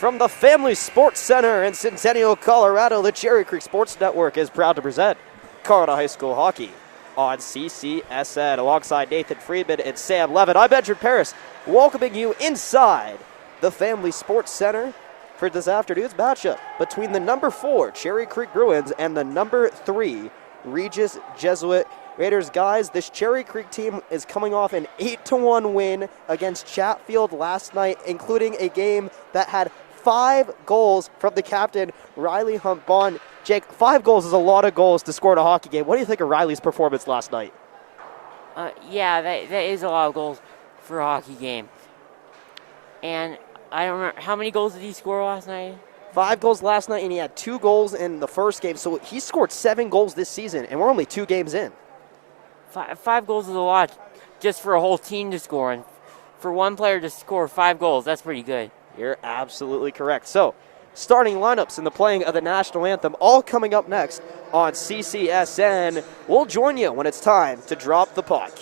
From the Family Sports Center in Centennial, Colorado, the Cherry Creek Sports Network is proud to present Colorado High School Hockey on CCSN. Alongside Nathan Friedman and Sam Levin, I'm Benjamin Paris, welcoming you inside the Family Sports Center for this afternoon's matchup between the number 4 Cherry Creek Bruins and the number 3 Regis Jesuit Raiders. Guys, this Cherry Creek team is coming off an 8-1 win against Chatfield last night, including a game that had 5 goals from the captain, Riley Hunt-Bond. Jake, 5 goals is a lot of goals to score in a hockey game. What do you think of Riley's performance last night? Yeah, that is a lot of goals for a hockey game. And I don't remember, how many goals did he score last night? 5 goals last night, and he had 2 goals in the first game. So he scored 7 goals this season, and we're only 2 games in. 5 goals is a lot just for a whole team to score. And for one player to score 5 goals, that's pretty good. You're absolutely correct. So, starting lineups and the playing of the national anthem, all coming up next on CCSN. We'll join you when it's time to drop the puck.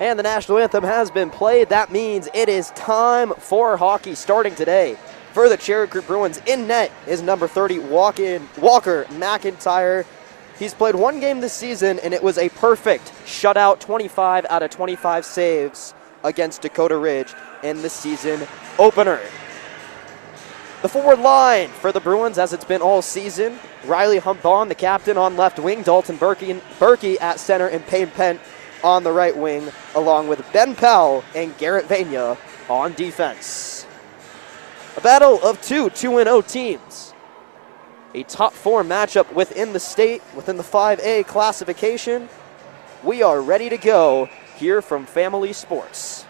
And the national anthem has been played. That means it is time for hockey starting today. For the Cherry Creek Bruins, in net is number 30, Walker McIntyre. He's played 1 game this season, and it was a perfect shutout, 25 out of 25 saves against Dakota Ridge in the season opener. The forward line for the Bruins, as it's been all season, Riley Hunt-Bond, the captain, on left wing, Dalton Berkey at center, and Payne Pent on the right wing, along with Ben Powell and Garrett Vania on defense. A battle of 2-0 teams. A top 4 matchup within the state, within the 5A classification. We are ready to go here from Family Sports.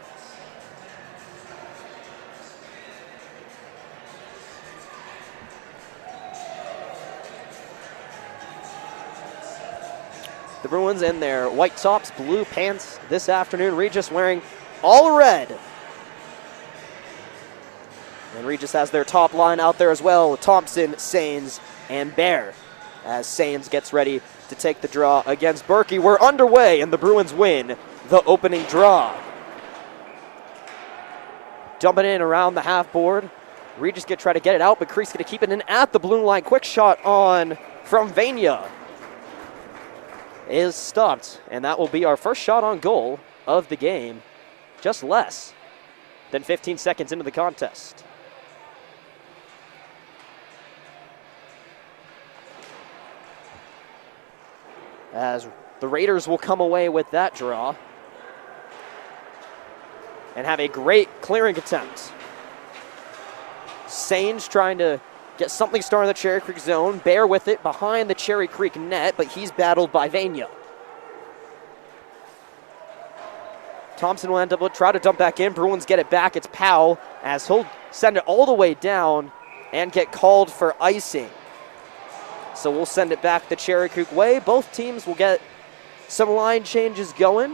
The Bruins in their white tops, blue pants this afternoon. Regis wearing all red. And Regis has their top line out there as well. Thompson, Sains, and Bear. As Sains gets ready to take the draw against Berkey. We're underway, and the Bruins win the opening draw. Dumping in around the half board. Regis going to try to get it out, but Creek's going to keep it in at the blue line. Quick shot on from Vania is stopped, and that will be our first shot on goal of the game, just less than 15 seconds into the contest. As the Raiders will come away with that draw and have a great clearing attempt. Sains trying to get something started in the Cherry Creek zone. Bear with it behind the Cherry Creek net, but he's battled by Vania. Thompson will end up try to dump back in. Bruins get it back. It's Powell as he'll send it all the way down and get called for icing. So we'll send it back the Cherry Creek way. Both teams will get some line changes going.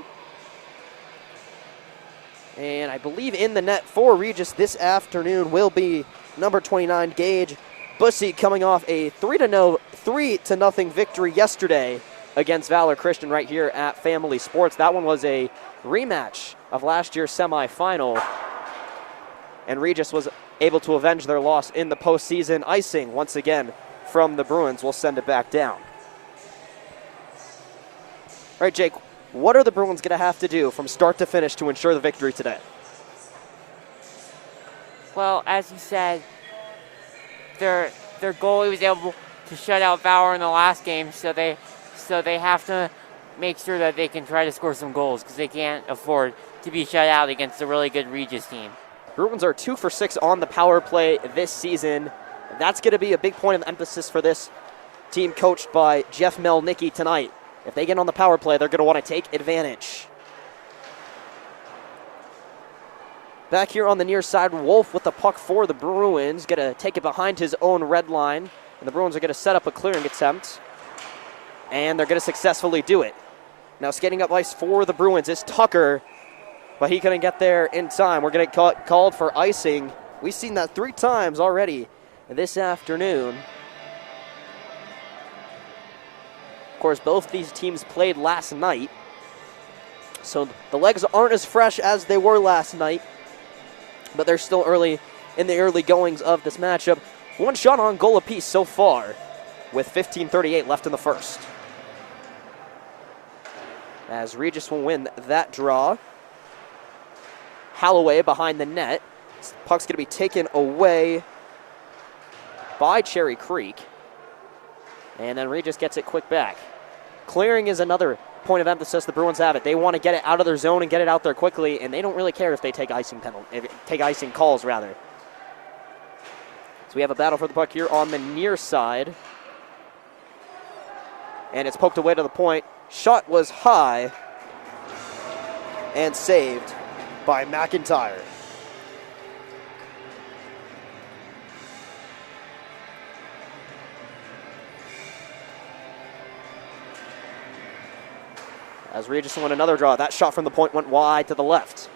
And I believe in the net for Regis this afternoon will be number 29, Gage Bussey, coming off a 3-0 victory yesterday against Valor Christian right here at Family Sports. That one was a rematch of last year's semifinal, and Regis was able to avenge their loss in the postseason. Icing once again from the Bruins. We'll send it back down. All right, Jake, what are the Bruins going to have to do from start to finish to ensure the victory today? Well, as you said, their goalie was able to shut out Valor in the last game, so they have to make sure that they can try to score some goals because they can't afford to be shut out against a really good Regis team. Bruins are 2 for 6 on the power play this season. That's going to be a big point of emphasis for this team coached by Jeff Melnicki tonight. If they get on the power play, they're going to want to take advantage. Back here on the near side, Wolf with the puck for the Bruins. Going to take it behind his own red line. And the Bruins are going to set up a clearing attempt. And they're going to successfully do it. Now skating up ice for the Bruins is Tucker. But he couldn't get there in time. We're going to get called for icing. We've seen that 3 times already this afternoon. Of course, both these teams played last night. So the legs aren't as fresh as they were last night. But they're still early in the early goings of this matchup. 1 shot on goal apiece so far with 15:38 left in the first. As Regis will win that draw. Holloway behind the net. Puck's going to be taken away by Cherry Creek. And then Regis gets it quick back. Clearing is another point of emphasis the Bruins have it. They want to get it out of their zone and get it out there quickly, and they don't really care if they take icing calls rather. So we have a battle for the puck here on the near side. And it's poked away to the point. Shot was high and saved by McIntyre. As Regis won another draw, that shot from the point went wide to the left.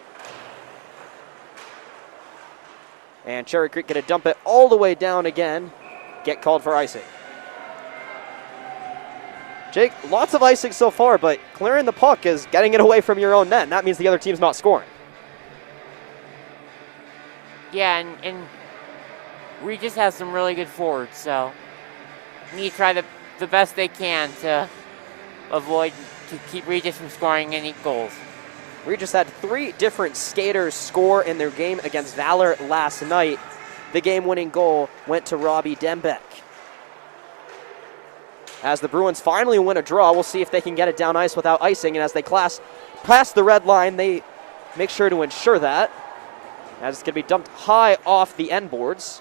And Cherry Creek going to dump it all the way down again, get called for icing. Jake, lots of icing so far, but clearing the puck is getting it away from your own net, and that means the other team's not scoring. Yeah, and Regis has some really good forwards, so need to try the best they can to keep Regis from scoring any goals. Regis had 3 different skaters score in their game against Valor last night. The game-winning goal went to Robbie Dembeck. As the Bruins finally win a draw, we'll see if they can get it down ice without icing. And as they pass the red line, they make sure to ensure that. As it's going to be dumped high off the end boards.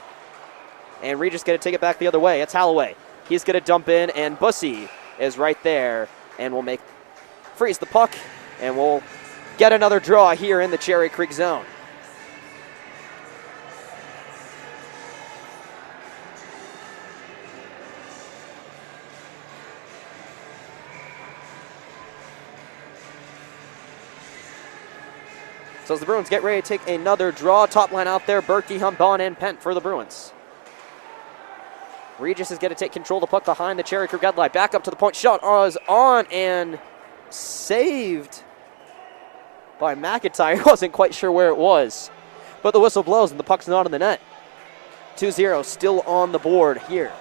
And Regis going to take it back the other way. It's Holloway. He's going to dump in, and Bussey is right there. And we'll freeze the puck, and we'll get another draw here in the Cherry Creek zone. So as the Bruins get ready to take another draw, top line out there, Berkey, Humbon, and Pent for the Bruins. Regis is going to take control of the puck behind the Cherry Creek red line. Back up to the point, shot is on and saved by McIntyre. Wasn't quite sure where it was, but the whistle blows and the puck's not in the net. 2-0 still on the board here.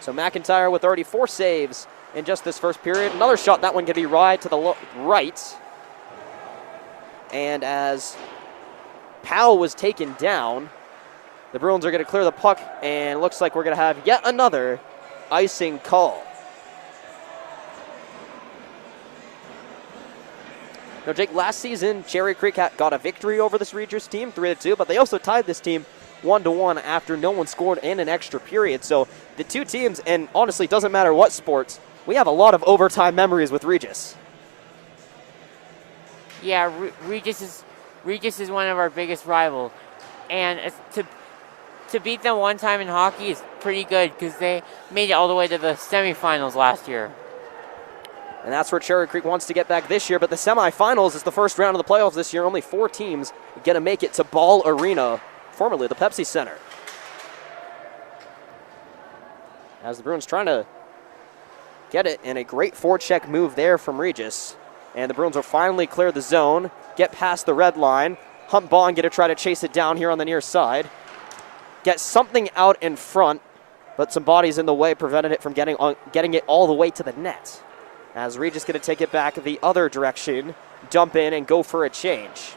So McIntyre with already 4 saves in just this first period. Another shot, that one going to be right to the right. And as Powell was taken down, the Bruins are going to clear the puck, and looks like we're going to have yet another icing call. Now, Jake, last season, Cherry Creek got a victory over this Regis team, 3-2, but they also tied this team 1-1 after no one scored in an extra period. So the two teams, and honestly, doesn't matter what sports, we have a lot of overtime memories with Regis. Yeah, Regis is one of our biggest rivals, and to beat them one time in hockey is pretty good because they made it all the way to the semifinals last year. And that's where Cherry Creek wants to get back this year, but the semifinals is the first round of the playoffs this year. Only 4 teams get to make it to Ball Arena, formerly the Pepsi Center. As the Bruins trying to get it, and a great forecheck move there from Regis. And the Bruins will finally clear the zone, get past the red line. Hunt Bond going to try to chase it down here on the near side. Get something out in front, but some bodies in the way prevented it from getting it all the way to the net. As Regis going to take it back the other direction, dump in and go for a change.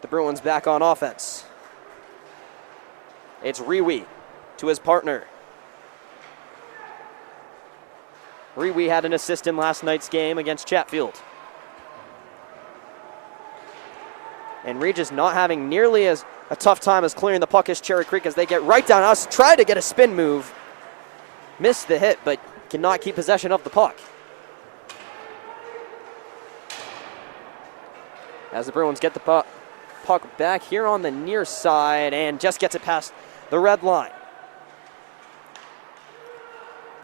The Bruins back on offense. It's Riwi to his partner. Riwi had an assist in last night's game against Chatfield. And Regis not having nearly as a tough time as clearing the puck as Cherry Creek as they get right down us, try to get a spin move. Missed the hit, but cannot keep possession of the puck. As the Bruins get the puck back here on the near side and just gets it past the red line.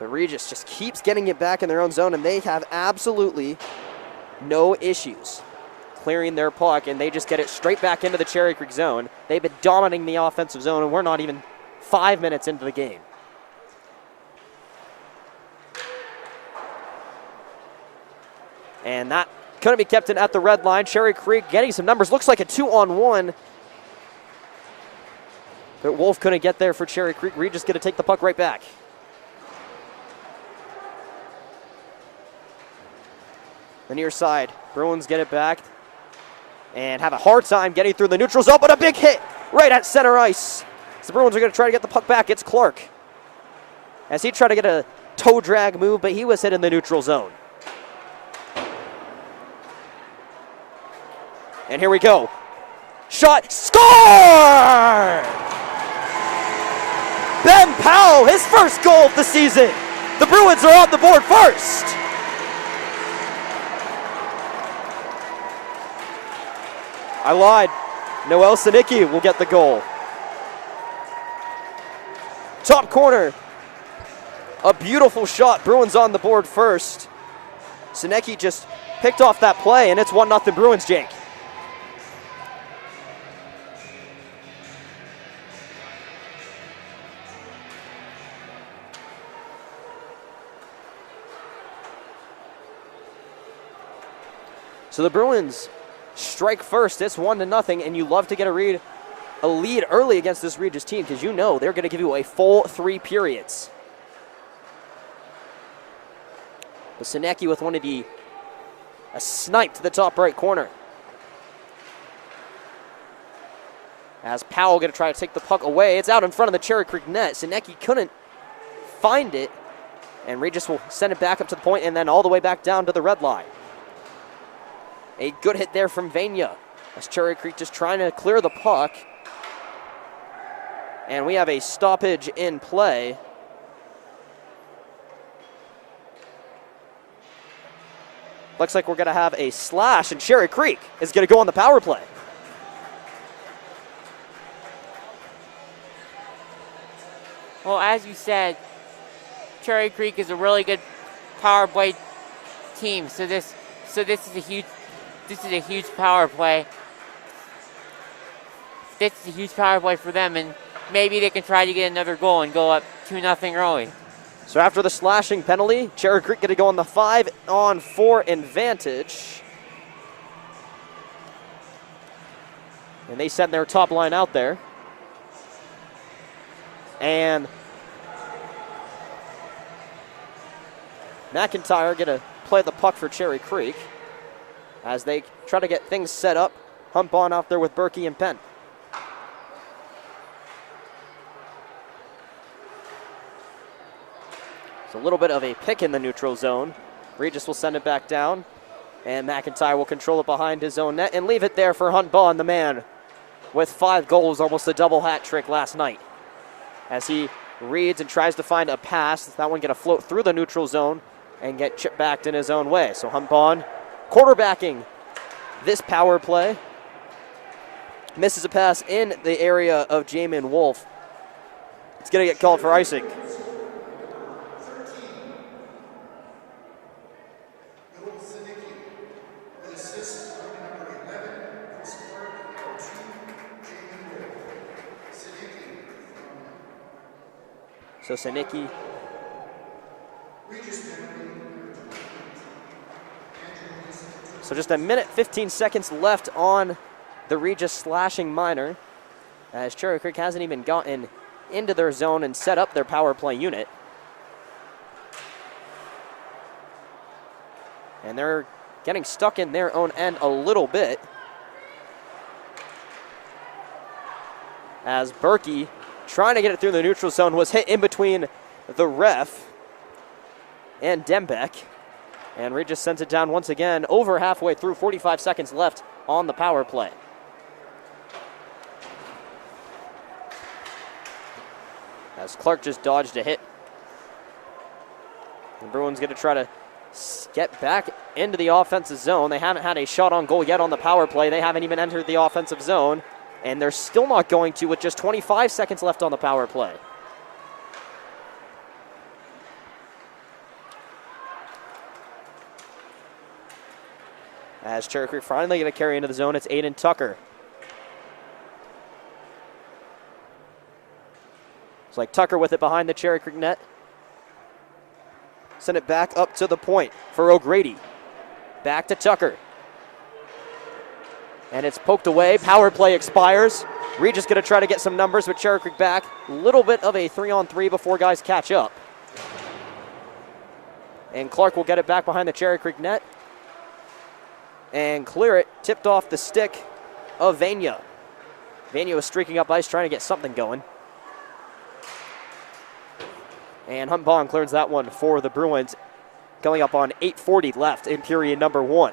But Regis just keeps getting it back in their own zone, and they have absolutely no issues clearing their puck, and they just get it straight back into the Cherry Creek zone. They've been dominating the offensive zone, and we're not even 5 minutes into the game. And that couldn't be kept in at the red line. Cherry Creek getting some numbers. Looks like a 2-on-1. But Wolf couldn't get there for Cherry Creek. Regis going to take the puck right back. The near side. Bruins get it back and have a hard time getting through the neutral zone, but a big hit right at center ice. So the Bruins are going to try to get the puck back. It's Clark. As he tried to get a toe drag move, but he was hit in the neutral zone. And here we go. Shot, score! Ben Powell, his first goal of the season. The Bruins are on the board first. I lied. Noel Sinicki will get the goal. Top corner. A beautiful shot. Bruins on the board first. Sinicki just picked off that play, and it's 1-0 Bruins, Jake. So the Bruins strike first. It's 1-0, and you love to get a lead early against this Regis team because you know they're going to give you a full 3 periods. But Sinicki with a snipe to the top right corner. As Powell going to try to take the puck away. It's out in front of the Cherry Creek net. Sinicki couldn't find it, and Regis will send it back up to the point and then all the way back down to the red line. A good hit there from Vania as Cherry Creek just trying to clear the puck. And we have a stoppage in play. looks like we're going to have a slash, and Cherry Creek is going to go on the power play. Well, as you said, Cherry Creek is a really good power play team. So this is a huge power play. This is a huge power play for them, and maybe they can try to get another goal and go up 2-0 early. So after the slashing penalty, Cherry Creek going to go on the 5-on-4 advantage. And they send their top line out there. And McIntyre going to play the puck for Cherry Creek as they try to get things set up. Hump on out there with Berkey and Penn. It's a little bit of a pick in the neutral zone. Regis will send it back down, and McIntyre will control it behind his own net and leave it there for Hunt Bond, the man with 5 goals, almost a double hat trick last night. As he reads and tries to find a pass, that one going to float through the neutral zone and get chipped back in his own way. So Hunt Bond quarterbacking this power play. Misses a pass in the area of Jamin Wolf. It's going to get called for icing. So Sanicki. So just a minute, 15 seconds left on the Regis slashing minor, as Cherry Creek hasn't even gotten into their zone and set up their power play unit. And they're getting stuck in their own end a little bit, as Berkey, trying to get it through the neutral zone, was hit in between the ref and Dembeck. And Regis sends it down once again, over halfway through, 45 seconds left on the power play. As Clark just dodged a hit. The Bruins going to try to get back into the offensive zone. They haven't had a shot on goal yet on the power play. They haven't even entered the offensive zone. And they're still not going to with just 25 seconds left on the power play. As Cherry Creek finally going to carry into the zone, it's Aiden Tucker. It's like Tucker with it behind the Cherry Creek net. Send it back up to the point for O'Grady. Back to Tucker. And it's poked away. Power play expires. Regis going to try to get some numbers with Cherry Creek back. A little bit of a 3-on-3 before guys catch up. And Clark will get it back behind the Cherry Creek net and clear it. Tipped off the stick of Vania. Vania was streaking up ice trying to get something going. And Hunt Bond clears that one for the Bruins. Coming up on 8:40 left in period number 1.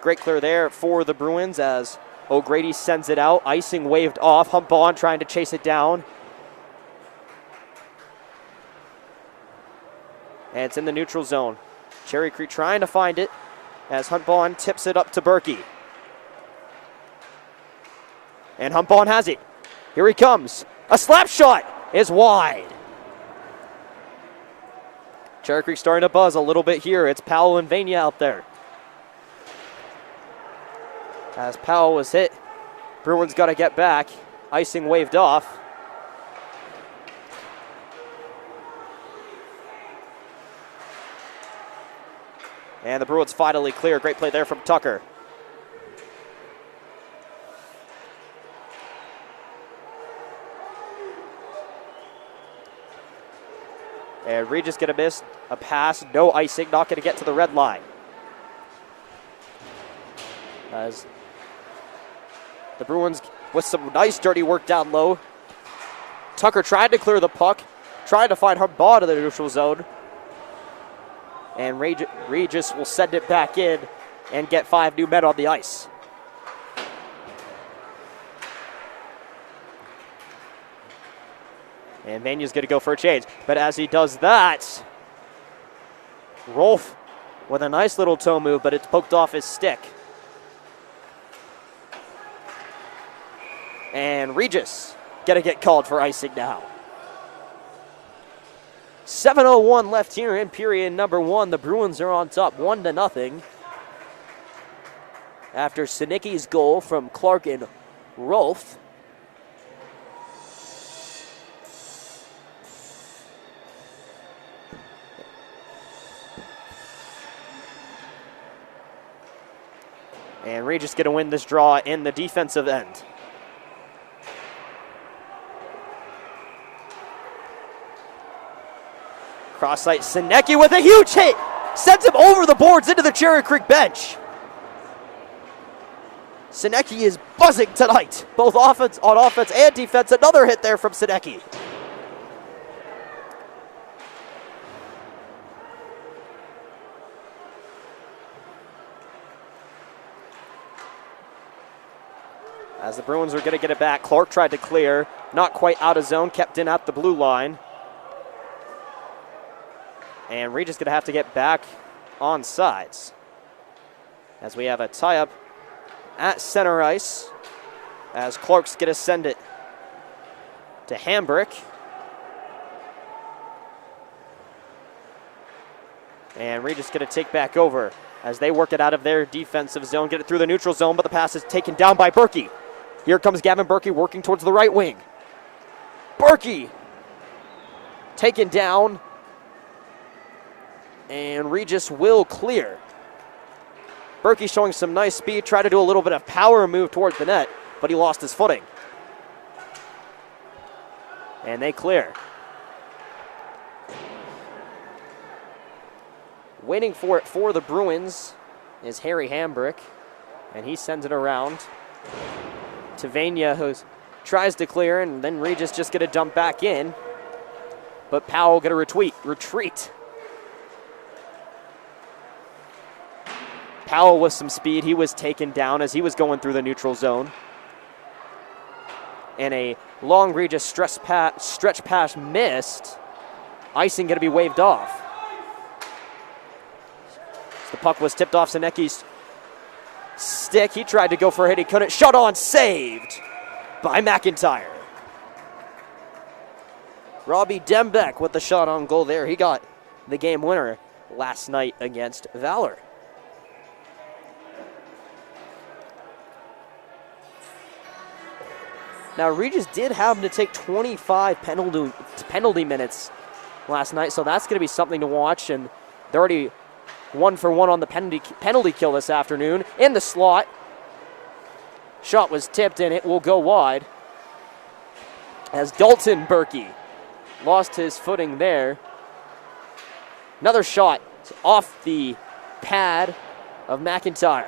Great clear there for the Bruins as O'Grady sends it out. Icing waved off. Hunt Bond trying to chase it down. And it's in the neutral zone. Cherry Creek trying to find it as Hunt Bond tips it up to Berkey. And Hunt Bond has it. Here he comes. A slap shot is wide. Cherry Creek starting to buzz a little bit here. It's Powell and Vania out there. As Powell was hit, Bruins got to get back. Icing waved off. And the Bruins finally clear. Great play there from Tucker. And Regis going to miss a pass. No icing. Not going to get to the red line. As the Bruins with some nice dirty work down low. Tucker tried to clear the puck. Tried to find Harbaugh to the neutral zone. And Regis will send it back in and get 5 new men on the ice. And Vania's going to go for a change. But as he does that, Rolf with a nice little toe move, but it's poked off his stick. And Regis gonna get called for icing now. 7:01 left here in period number 1. The Bruins are on top 1-0. After Sinicki's goal from Clark and Rolf. And Regis gonna win this draw in the defensive end. Cross site, Sinicki with a huge hit. Sends him over the boards into the Cherry Creek bench. Sinicki is buzzing tonight, both on offense and defense. Another hit there from Sinicki. As the Bruins are going to get it back, Clark tried to clear, not quite out of zone, kept in at the blue line. And Regis going to have to get back on sides. As we have a tie-up at center ice, as Clark's going to send it to Hambrick. And Regis going to take back over as they work it out of their defensive zone, get it through the neutral zone, but the pass is taken down by Berkey. Here comes Gavin Berkey working towards the right wing. Berkey taken down, and Regis will clear. Berkey showing some nice speed, tried to do a little bit of power move towards the net, but he lost his footing. And they clear. Waiting for it for the Bruins is Harry Hambrick, and he sends it around to Vania, who tries to clear, and then Regis just going to dump back in, but Powell going to retreat. Powell with some speed. He was taken down as he was going through the neutral zone. And a long Regis stretch pass missed. Icing going to be waved off. The puck was tipped off Sinicki's stick. He tried to go for a hit. He couldn't. Shot on, saved by McIntyre. Robbie Dembeck with the shot on goal there. He got the game winner last night against Valor. Now, Regis did have to take 25 penalty minutes last night, so that's going to be something to watch. And they're already 1 for 1 on the penalty kill this afternoon. In the slot. Shot was tipped, and it will go wide. As Dalton Berkey lost his footing there. Another shot off the pad of McIntyre.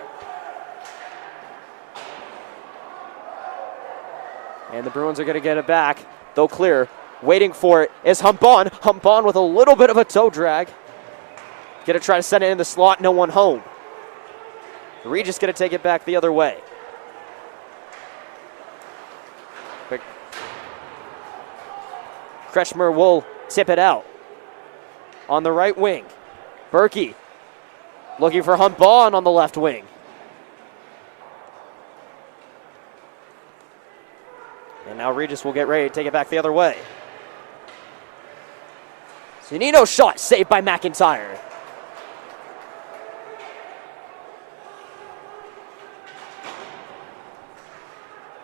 And the Bruins are going to get it back. They'll clear. Waiting for it is Humpon. Humpon with a little bit of a toe drag. Going to try to send it in the slot. No one home. Regis going to take it back the other way. But Kretschmer will tip it out. On the right wing. Berkey looking for Humpon on the left wing. And now Regis will get ready to take it back the other way. Zunino shot saved by McIntyre.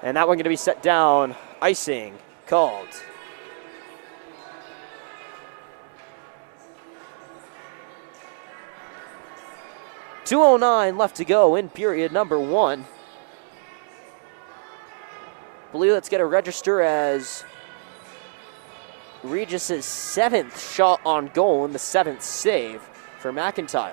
And that one going to be set down. Icing called. .209 left to go in period number 1. I believe that's going to register as Regis' 7th shot on goal and the 7th save for McIntyre.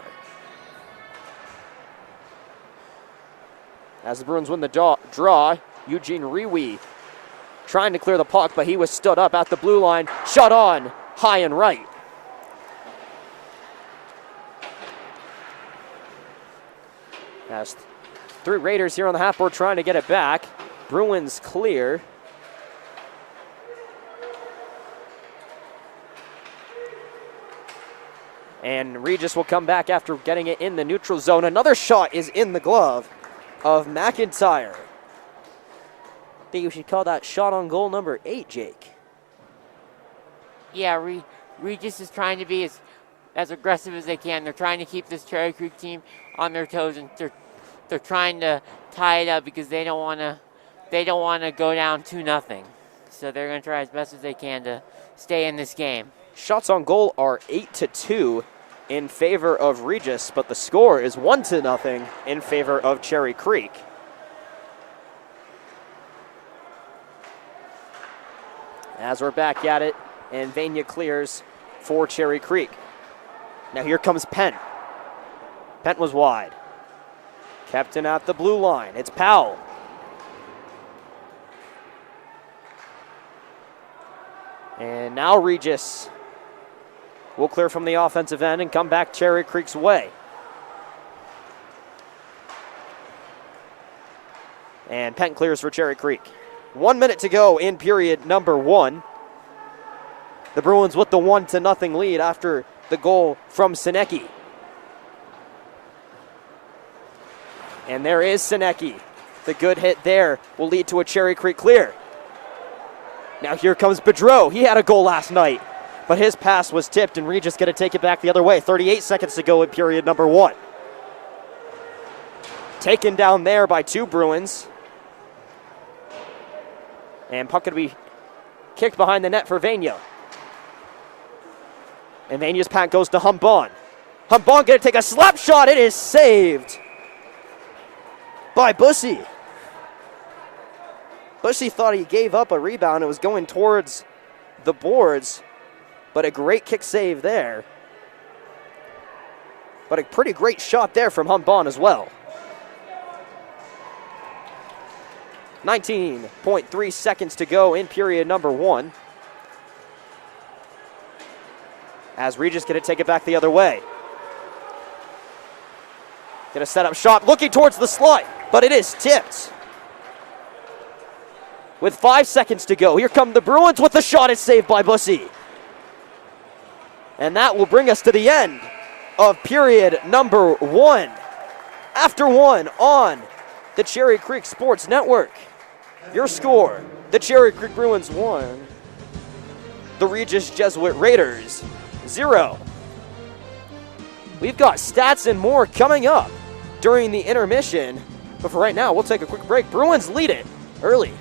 As the Bruins win the draw, Eugene Riwi trying to clear the puck, but he was stood up at the blue line. Shot on, high and right. As 3 Raiders here on the half board trying to get it back. Bruins clear. And Regis will come back after getting it in the neutral zone. Another shot is in the glove of McIntyre. I think you should call that shot on goal number 8, Jake. Yeah, Regis is trying to be as aggressive as they can. They're trying to keep this Cherry Creek team on their toes, and they're trying to tie it up because they don't want to go down 2-0. So they're going to try as best as they can to stay in this game. Shots on goal are 8-2 in favor of Regis, but the score is 1-0 in favor of Cherry Creek. As we're back at it, and Vania clears for Cherry Creek. Now here comes Penn. Penn was wide. Kept in at the blue line. It's Powell. And now Regis will clear from the offensive end and come back Cherry Creek's way. And Penn clears for Cherry Creek. 1 minute to go in period number 1. The Bruins with the 1-0 lead after the goal from Sinecki. And there is Sinecki. The good hit there will lead to a Cherry Creek clear. Now here comes Bedreau. He had a goal last night, but his pass was tipped, and Regis going to take it back the other way. 38 seconds to go in period number 1. Taken down there by 2 Bruins. And puck going to be kicked behind the net for Vania. And Vania's pass goes to Humbon. Humbon going to take a slap shot. It is saved by Bussy. Bussy thought he gave up a rebound. It was going towards the boards, but a great kick save there. But a pretty great shot there from Humbon as well. 19.3 seconds to go in period number 1. As Regis going to take it back the other way. Going to set up shot, looking towards the slot, but it is tipped. With 5 seconds to go, here come the Bruins with the shot. It's saved by Bussy. And that will bring us to the end of period number 1. After 1 on the Cherry Creek Sports Network. Your score, the Cherry Creek Bruins 1, the Regis Jesuit Raiders 0. We've got stats and more coming up during the intermission. But for right now, we'll take a quick break. Bruins lead it early.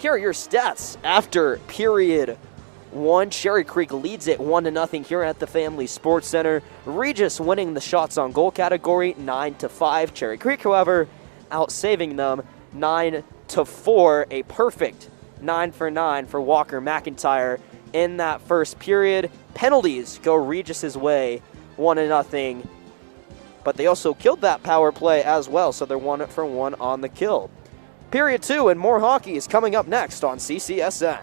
Here are your stats after period 1. Cherry Creek leads it 1-0 here at the Family Sports Center. Regis winning the shots on goal category 9-5. Cherry Creek, however, outsaving them 9-4. A perfect 9 for 9 for Walker McIntyre in that first period. Penalties go Regis's way 1-0. But they also killed that power play as well, so they're 1 for 1 on the kill. Period 2 and more hockey is coming up next on CCSN.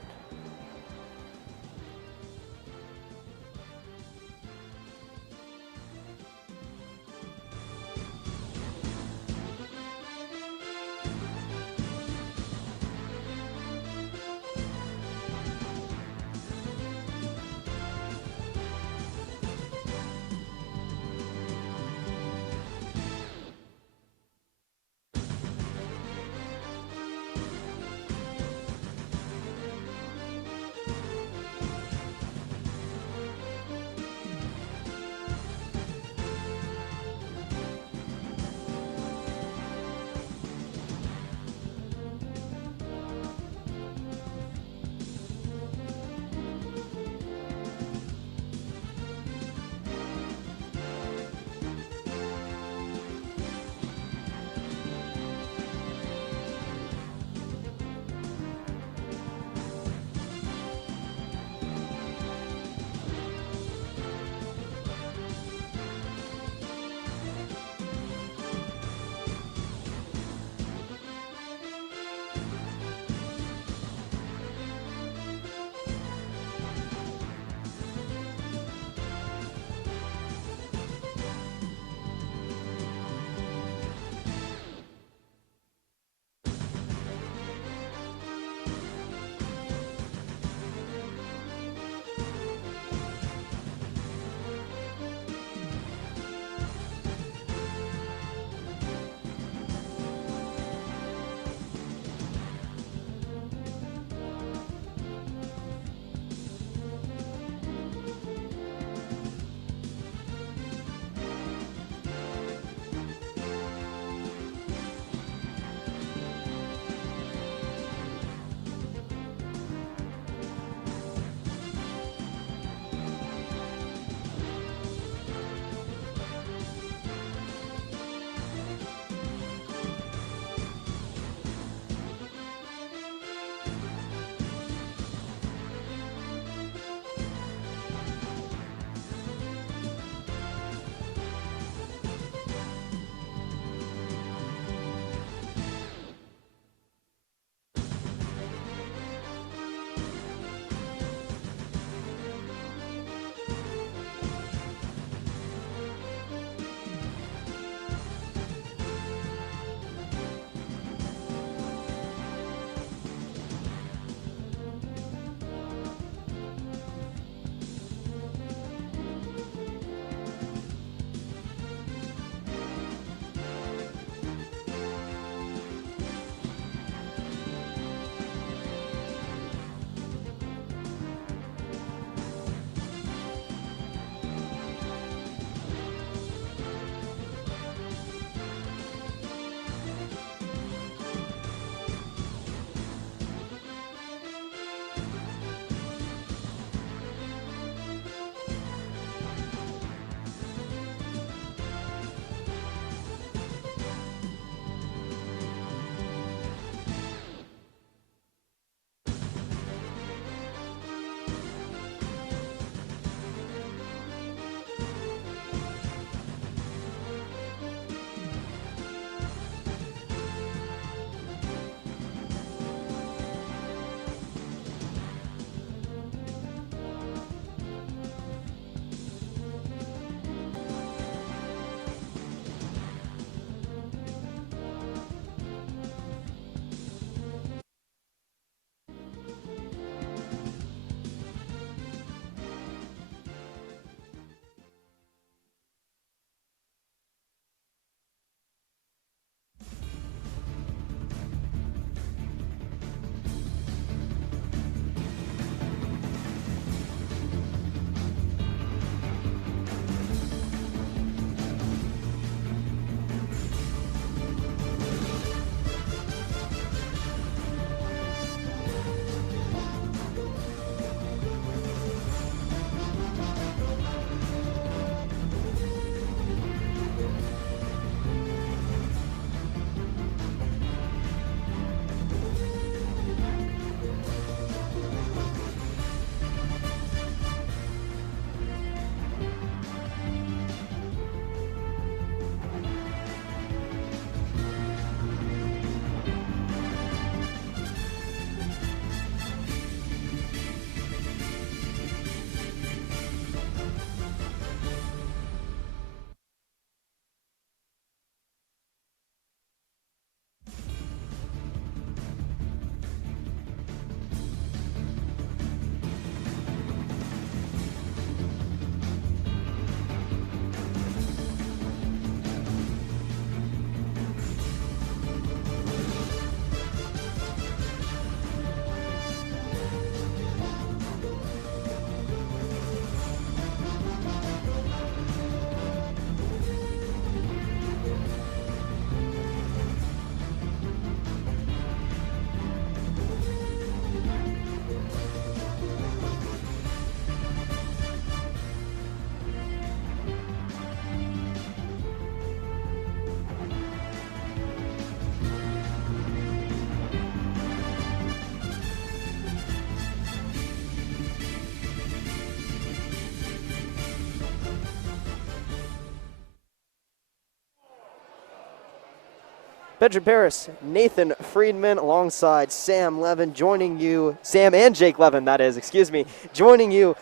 Benjamin Paris, Nathan Friedman alongside Sam Levin joining you, Sam and Jake Levin, that is, excuse me, joining you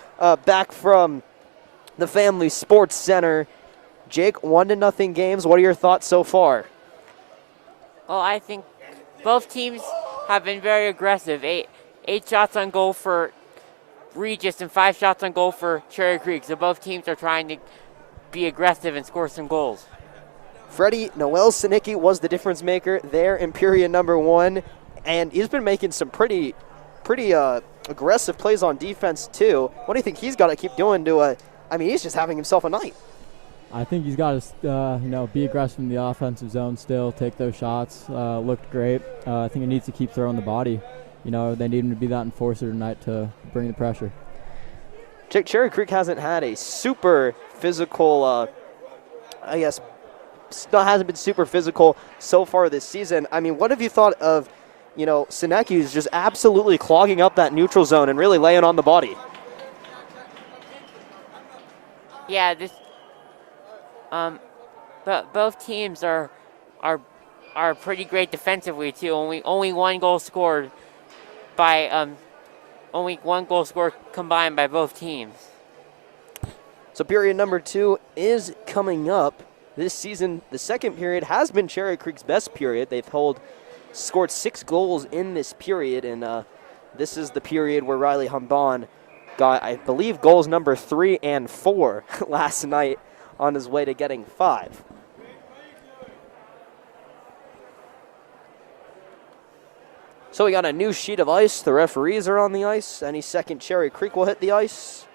back from the Family Sports Center. Jake, 1-0 games. What are your thoughts so far? Well, I think both teams have been very aggressive. Eight shots on goal for Regis and 5 shots on goal for Cherry Creek. So both teams are trying to be aggressive and score some goals. Freddie Noel Sinicki was the difference maker there in period number 1, and he's been making some pretty aggressive plays on defense too. What do you think he's got to keep doing to he's just having himself a night. I think he's got to, be aggressive in the offensive zone still, take those shots. Looked great. I think he needs to keep throwing the body. They need him to be that enforcer tonight to bring the pressure. Cherry Creek hasn't had a super physical, hasn't been super physical so far this season. I mean, what have you thought of, Sinicki is just absolutely clogging up that neutral zone and really laying on the body? Yeah, both teams are pretty great defensively too. Only one goal scored by combined by both teams. So period number 2 is coming up. This season, the second period has been Cherry Creek's best period. They've scored 6 goals in this period, and this is the period where Riley Humban got, I believe, goals number 3 and 4 last night on his way to getting 5. So we got a new sheet of ice. The referees are on the ice. Any second, Cherry Creek will hit the ice.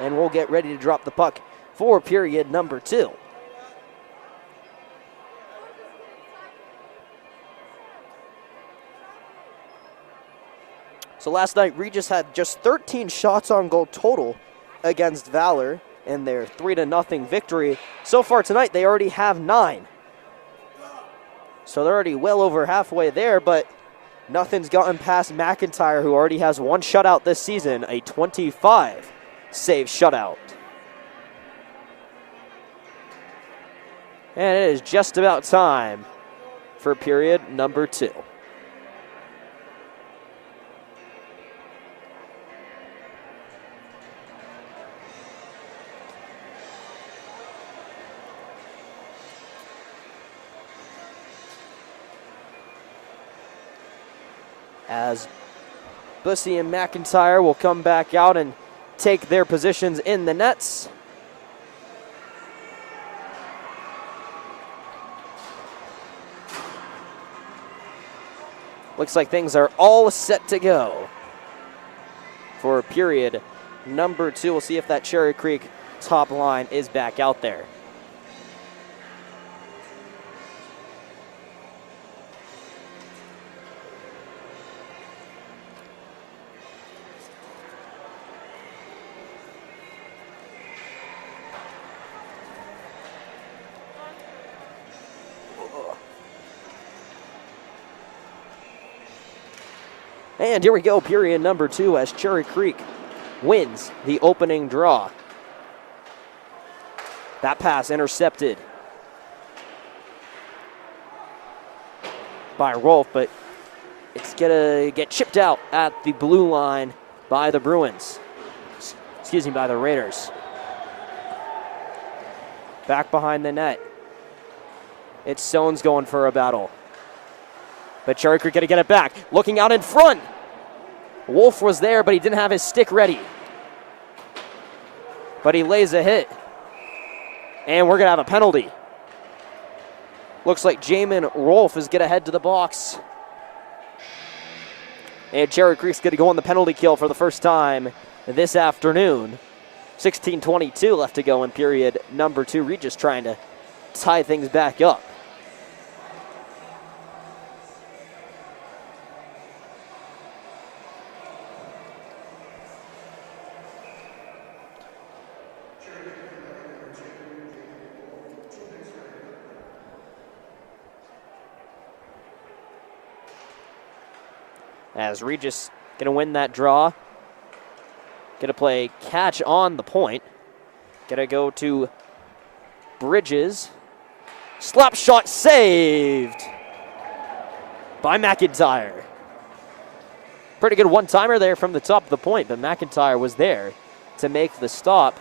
And we'll get ready to drop the puck for period number 2. So last night, Regis had just 13 shots on goal total against Valor in their 3-0 victory. So far tonight, they already have 9. So they're already well over halfway there, but nothing's gotten past McIntyre, who already has 1 shutout this season, a 25-save shutout. And it is just about time for period number 2. As Bussey and McIntyre will come back out and take their positions in the nets. Looks like things are all set to go for period number 2. We'll see if that Cherry Creek top line is back out there. And here we go, period number 2, as Cherry Creek wins the opening draw. That pass intercepted by Rolf, but it's gonna get chipped out at the blue line by the Bruins. By the Raiders. Back behind the net. It's Sones going for a battle. But Cherry Creek gonna get it back. Looking out in front. Wolf was there, but he didn't have his stick ready. But he lays a hit. And we're gonna have a penalty. Looks like Jamin Rolf is gonna head to the box. And Cherry Creek's gonna go on the penalty kill for the first time this afternoon. 16:22 left to go in period number 2. Regis trying to tie things back up. As Regis gonna win that draw. Gonna play catch on the point. Gonna go to Bridges. Slap shot saved by McIntyre. Pretty good one-timer there from the top of the point, but McIntyre was there to make the stop.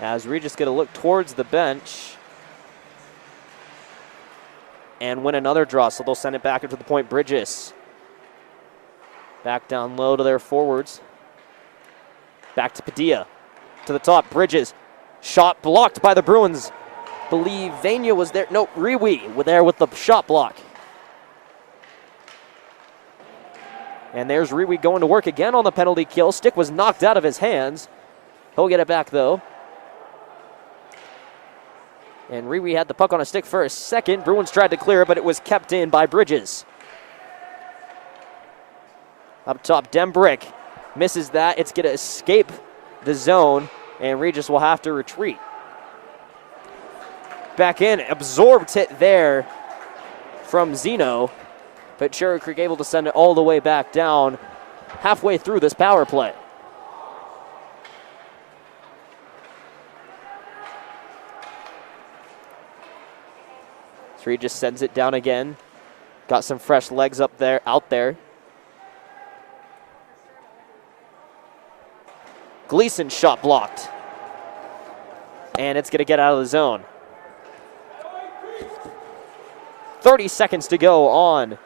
As Regis going to look towards the bench and win another draw, so they'll send it back into the point. Bridges back down low to their forwards. Back to Padilla. To the top, Bridges. Shot blocked by the Bruins. Believe Vania was there. No, Riwi was there with the shot block. And there's Riwi going to work again on the penalty kill. Stick was knocked out of his hands. He'll get it back though. And Riwi had the puck on a stick for a second. Bruins tried to clear it, but it was kept in by Bridges. Up top, Dembrick misses that. It's going to escape the zone, and Regis will have to retreat. Back in, absorbed hit there from Zeno, but Cherry Creek able to send it all the way back down halfway through this power play. Regis sends it down again. Got some fresh legs out there. Gleason shot blocked. And it's going to get out of the zone. 30 seconds to go on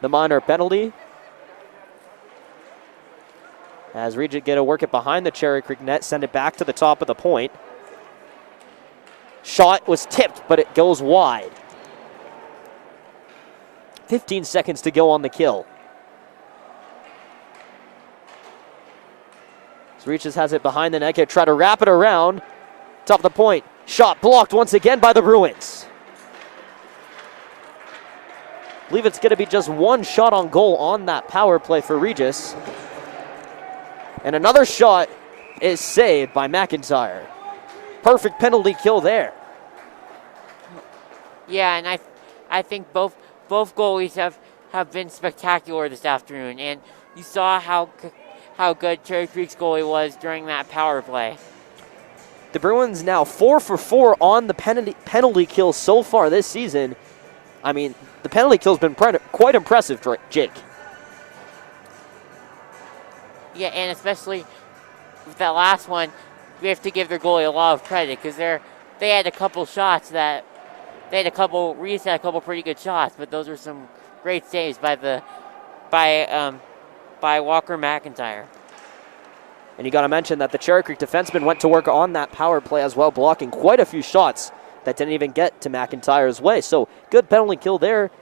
the minor penalty. As Regis get to work it behind the Cherry Creek net, send it back to the top of the point. Shot was tipped, but it goes wide. 15 seconds to go on the kill. Regis has it behind the net. Try to wrap it around. Top of the point. Shot blocked once again by the Bruins. I believe it's going to be just one shot on goal on that power play for Regis. And another shot is saved by McIntyre. Perfect penalty kill there. Yeah, and I think both goalies have been spectacular this afternoon, and you saw how good Cherry Creek's goalie was during that power play. The Bruins now 4 for 4 on the penalty kill so far this season. I mean, the penalty kill's been quite impressive, Jake. Yeah, and especially with that last one, we have to give their goalie a lot of credit because they had a couple shots that Reese had a couple pretty good shots, but those were some great saves by Walker McIntyre. And you got to mention that the Cherry Creek defenseman went to work on that power play as well, blocking quite a few shots that didn't even get to McIntyre's way. So good penalty kill there.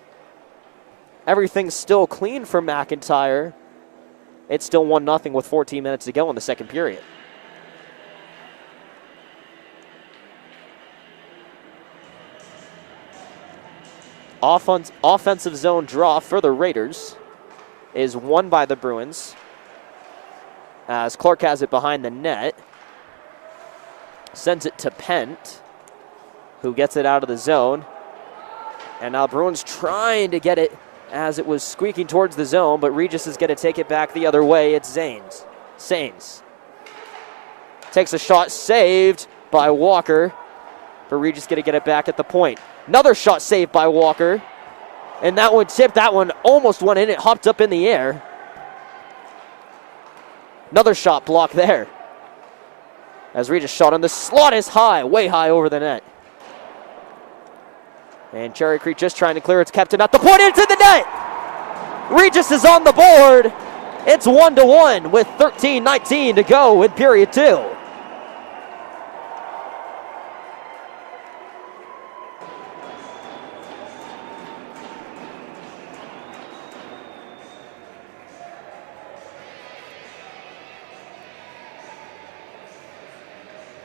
Everything's still clean for McIntyre. It's still 1-0 with 14 minutes to go in the second period. Offensive zone draw for the Raiders is won by the Bruins. As Clark has it behind the net. Sends it to Pent, who gets it out of the zone. And now Bruins trying to get it as it was squeaking towards the zone, but Regis is going to take it back the other way. It's Sains. Takes a shot, saved by Walker. But Regis going to get it back at the point. Another shot saved by Walker. And that one tipped. That one almost went in. It hopped up in the air. Another shot blocked there. As Regis shot on the slot is high, way high over the net. And Cherry Creek just trying to clear. It's kept at the point into the net. Regis is on the board. It's 1-1 with 13:19 to go in period 2.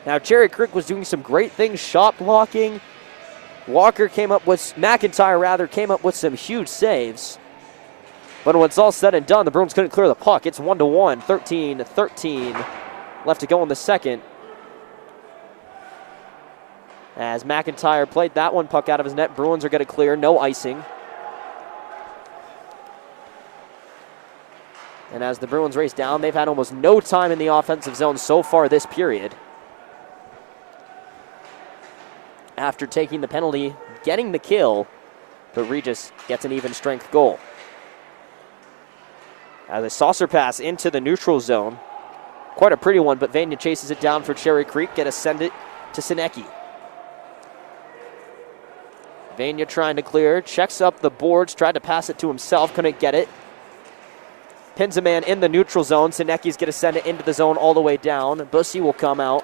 Now Cherry Creek was doing some great things, shot blocking. McIntyre came up with some huge saves. But when it's all said and done, the Bruins couldn't clear the puck. It's 1-1, 13-13 left to go in the second. As McIntyre played that one puck out of his net, Bruins are going to clear, no icing. And as the Bruins race down, they've had almost no time in the offensive zone so far this period. After taking the penalty, getting the kill, but Regis gets an even strength goal. As a saucer pass into the neutral zone. Quite a pretty one, but Vania chases it down for Cherry Creek. Get to send it to Sinecki. Vania trying to clear, checks up the boards, tried to pass it to himself, couldn't get it. Pins a man in the neutral zone. Sinecki's going to send it into the zone all the way down. Bussy will come out.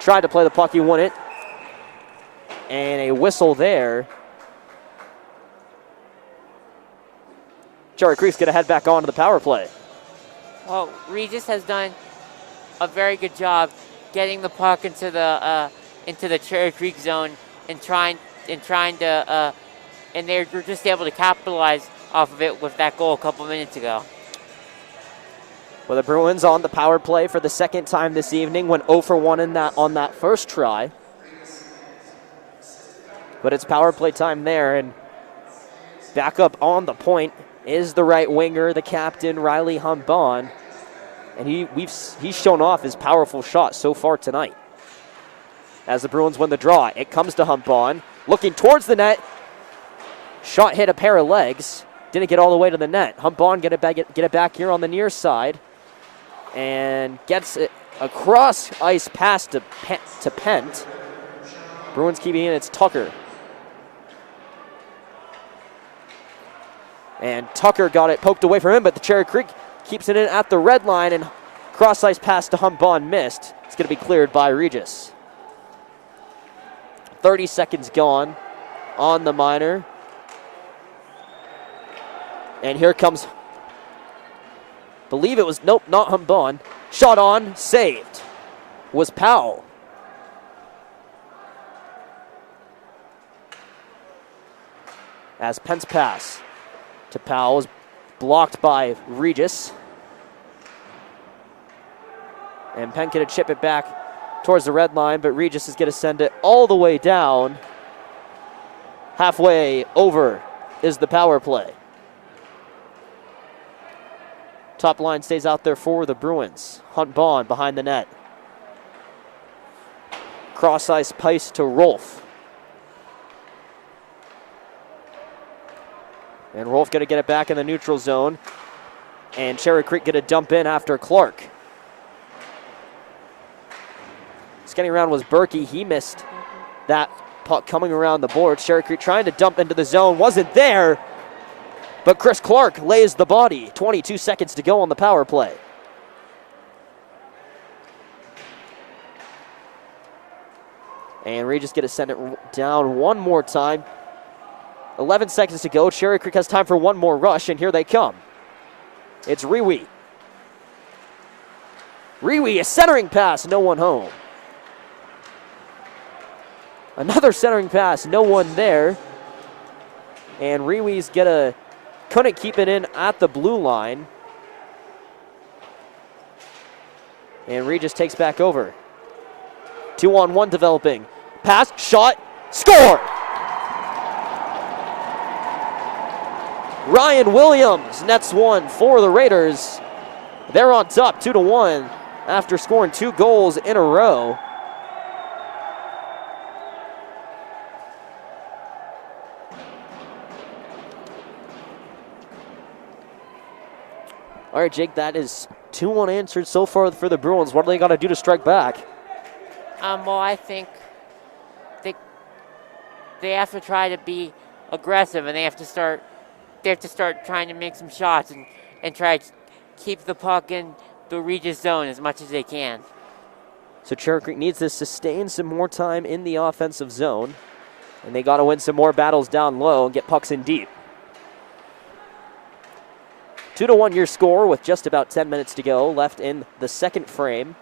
Tried to play the puck, he won it. And a whistle there. Cherry Creek's going to head back on to the power play. Well, Regis has done a very good job getting the puck into the Cherry Creek zone and they're just able to capitalize off of it with that goal a couple minutes ago. Well, the Bruins on the power play for the second time this evening, went 0 for 1 on that first try. But it's power play time there, and back up on the point is the right winger, the captain, Riley Humbon. And he's shown off his powerful shot so far tonight. As the Bruins win the draw, it comes to Humbon, looking towards the net. Shot hit a pair of legs, didn't get all the way to the net. Humbon get it back here on the near side, and gets it across ice pass to Pent. Bruins keeping it, it's Tucker. And Tucker got it poked away from him, but the Cherry Creek keeps it in at the red line, and cross ice pass to Humbon missed. It's going to be cleared by Regis. 30 seconds gone on the minor. And here comes, believe it was, nope, not Humbon. Shot on, saved. Was Powell. As Pence pass to Powell is blocked by Regis. And Penn going to chip it back towards the red line, but Regis is going to send it all the way down. Halfway over is the power play. Top line stays out there for the Bruins. Humbon behind the net. Cross ice pace to Rolfe. And Rolfe going to get it back in the neutral zone. And Cherry Creek going to dump in after Clark. Scanning around was Berkey. He missed that puck coming around the board. Cherry Creek trying to dump into the zone. Wasn't there. But Chris Clark lays the body. 22 seconds to go on the power play. And Regis going to send it down one more time. 11 seconds to go. Cherry Creek has time for one more rush, and here they come. It's Rewe. Rewe, a centering pass, no one home. Another centering pass, no one there. And Rewe's couldn't keep it in at the blue line. And Regis takes back over. 2-on-1 developing. Pass, shot, score! Ryan Williams nets one for the Raiders. They're on top 2-1 after scoring 2 goals in a row. All right, Jake, that is 2 unanswered so far for the Bruins. What do they got to do to strike back? Well, I think they have to try to be aggressive, and they have to start trying to make some shots and try to keep the puck in the Regis zone as much as they can. So Cherry Creek needs to sustain some more time in the offensive zone, and they got to win some more battles down low and get pucks in deep. 2-1 your score with just about 10 minutes to go left in the second frame.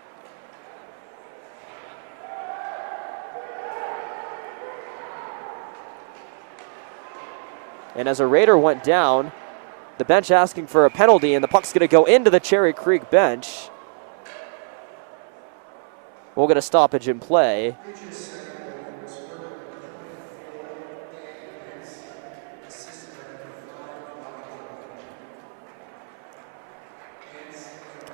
And as a Raider went down, the bench asking for a penalty, and the puck's going to go into the Cherry Creek bench. We'll get a stoppage in play.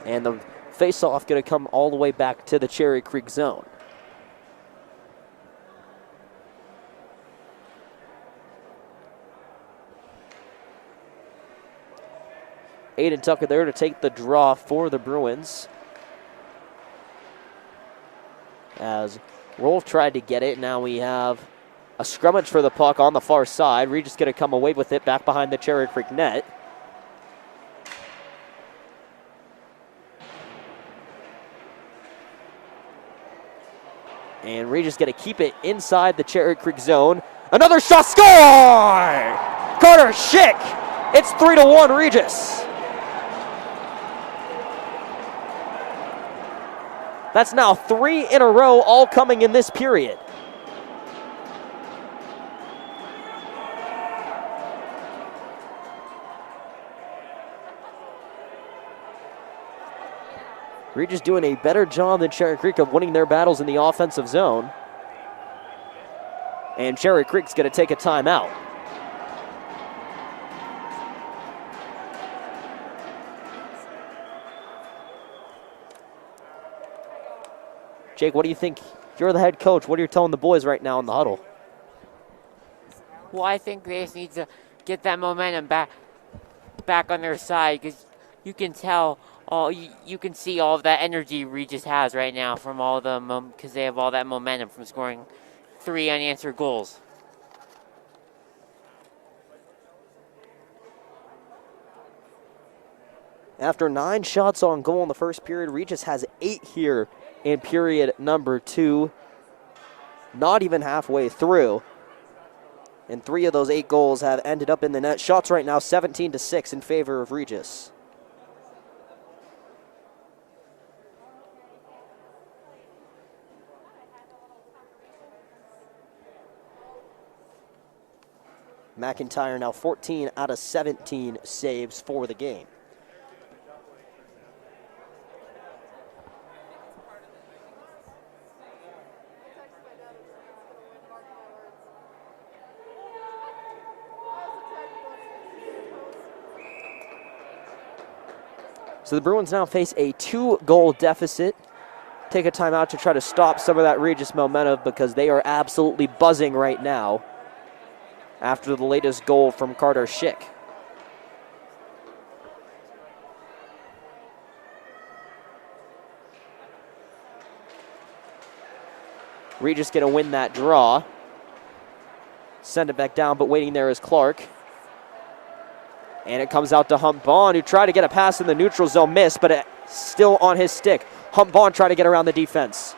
And the face-off going to come all the way back to the Cherry Creek zone. Aiden Tucker there to take the draw for the Bruins. As Rolf tried to get it, now we have a scrummage for the puck on the far side. Regis going to come away with it back behind the Cherry Creek net. And Regis going to keep it inside the Cherry Creek zone. Another shot, score! Carter Schick! It's 3-1 Regis. That's now 3 in a row, all coming in this period. Regis doing a better job than Cherry Creek of winning their battles in the offensive zone. And Cherry Creek's going to take a timeout. Jake, what do you think? You're the head coach. What are you telling the boys right now in the huddle? Well, I think they just need to get that momentum back on their side, because you can tell, you can see all of that energy Regis has right now from all the because they have all that momentum from scoring 3 unanswered goals. After 9 shots on goal in the first period, Regis has 8 here in period number 2. Not even halfway through. And 3 of those 8 goals have ended up in the net. Shots right now 17-6 in favor of Regis. McIntyre now 14 out of 17 saves for the game. So the Bruins now face a 2-goal deficit. Take a timeout to try to stop some of that Regis momentum, because they are absolutely buzzing right now after the latest goal from Carter Schick. Regis going to win that draw. Send it back down, but waiting there is Clark. And it comes out to Hump Bond, who tried to get a pass in the neutral zone, missed, but still on his stick. Hump Bond trying to get around the defense.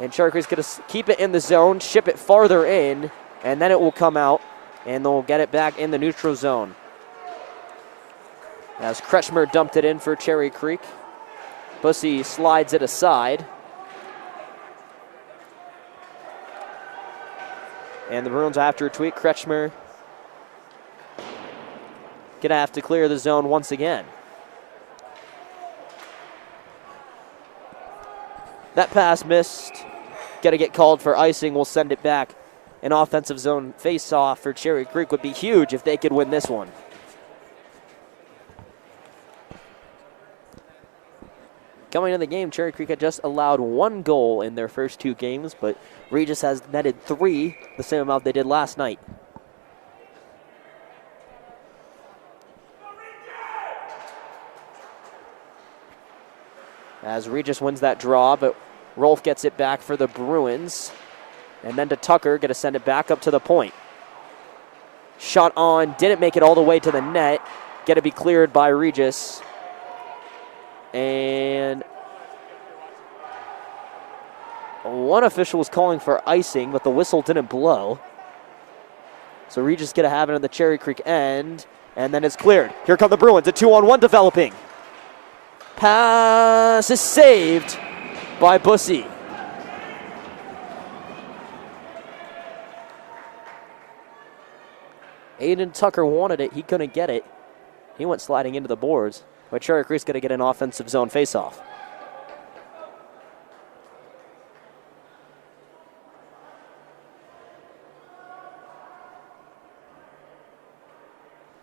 And Cherry Creek's going to keep it in the zone, ship it farther in, and then it will come out, and they'll get it back in the neutral zone. As Kretschmer dumped it in for Cherry Creek. Bussey slides it aside. And the Bruins after a tweak. Kretschmer gonna have to clear the zone once again. That pass missed. Gonna get called for icing. We'll send it back. An offensive zone face-off for Cherry Creek would be huge if they could win this one. Coming into the game, Cherry Creek had just allowed 1 goal in their first 2 games, but Regis has netted 3, the same amount they did last night. As Regis wins that draw, but Rolf gets it back for the Bruins. And then to Tucker, going to send it back up to the point. Shot on, didn't make it all the way to the net. Going to be cleared by Regis. And one official was calling for icing, but the whistle didn't blow. So Regis going to have it on the Cherry Creek end. And then it's cleared. Here come the Bruins, a 2-on-1 developing. Pass is saved by Bussey. Aiden Tucker wanted it. He couldn't get it. He went sliding into the boards. But Cherry Creek's going to get an offensive zone faceoff.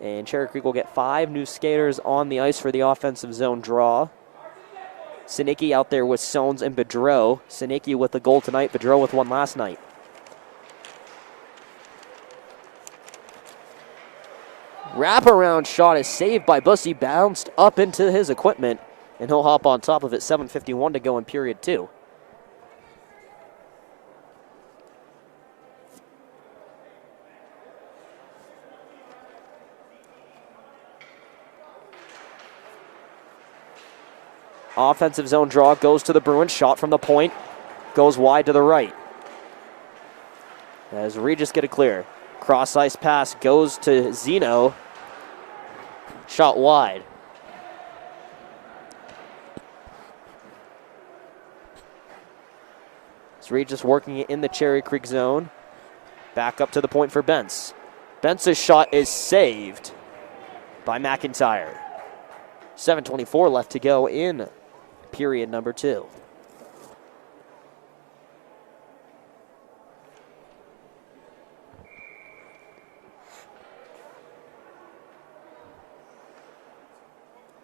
And Cherry Creek will get 5 new skaters on the ice for the offensive zone draw. Sinicki out there with Sones and Bedreau. Sinicki with the goal tonight, Bedreau with one last night. Wraparound shot is saved by Bussey, bounced up into his equipment, and he'll hop on top of it. 7:51 to go in period 2. Offensive zone draw goes to the Bruins. Shot from the point. Goes wide to the right. As Regis get it clear. Cross ice pass goes to Zeno. Shot wide. It's Regis working it in the Cherry Creek zone. Back up to the point for Bentz. Bentz's shot is saved by McIntyre. 7:24 left to go in period number 2.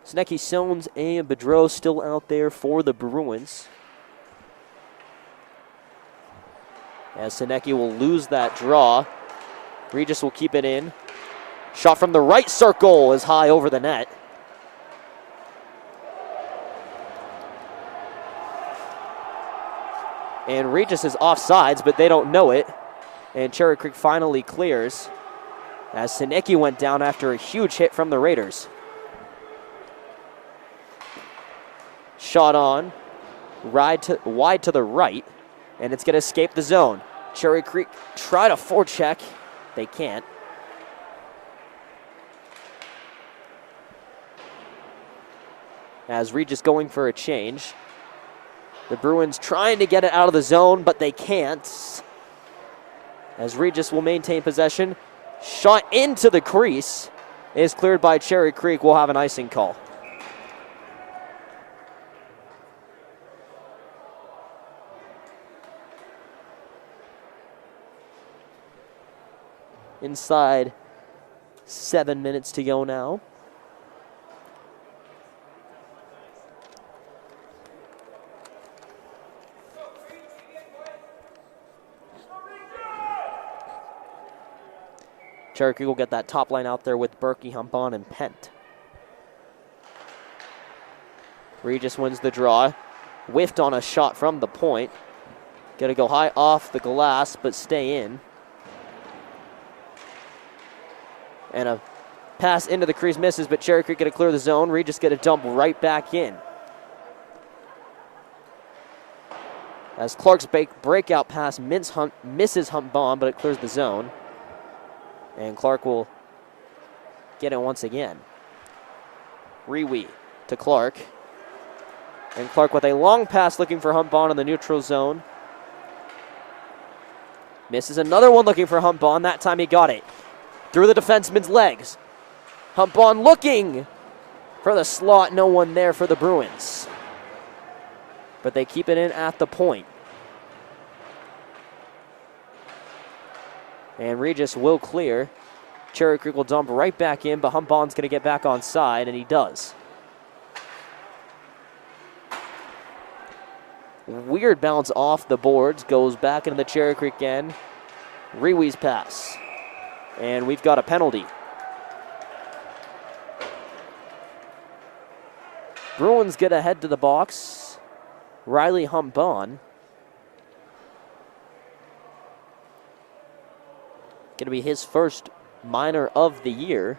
Snecki, Sones, and Bedreau still out there for the Bruins. As Sinecki will lose that draw. Regis will keep it in. Shot from the right circle is high over the net. And Regis is offsides, but they don't know it. And Cherry Creek finally clears as Sinecki went down after a huge hit from the Raiders. Shot on, wide to the right, and it's going to escape the zone. Cherry Creek try to forecheck. They can't. As Regis going for a change. The Bruins trying to get it out of the zone, but they can't. As Regis will maintain possession. Shot into the crease is cleared by Cherry Creek. We'll have an icing call. Inside 7 minutes to go now. Cherry Creek will get that top line out there with Berkey, Humpon, and Pent. Regis wins the draw. Whiffed on a shot from the point. Gonna go high off the glass, but stay in. And a pass into the crease misses, but Cherry Creek gonna clear the zone. Regis get a dump right back in. As Clark's breakout pass misses Humpon, but it clears the zone. And Clark will get it once again. Rewe to Clark. And Clark with a long pass looking for Humpon in the neutral zone. Misses another one looking for Humpon. That time he got it. Through the defenseman's legs. Humpon looking for the slot. No one there for the Bruins. But they keep it in at the point. And Regis will clear. Cherry Creek will dump right back in, but Humpon's going to get back on side, and he does. Weird bounce off the boards, goes back into the Cherry Creek end. Rewe's pass. And we've got a penalty. Bruins get ahead to the box. Riley Humpon. Going to be his first minor of the year.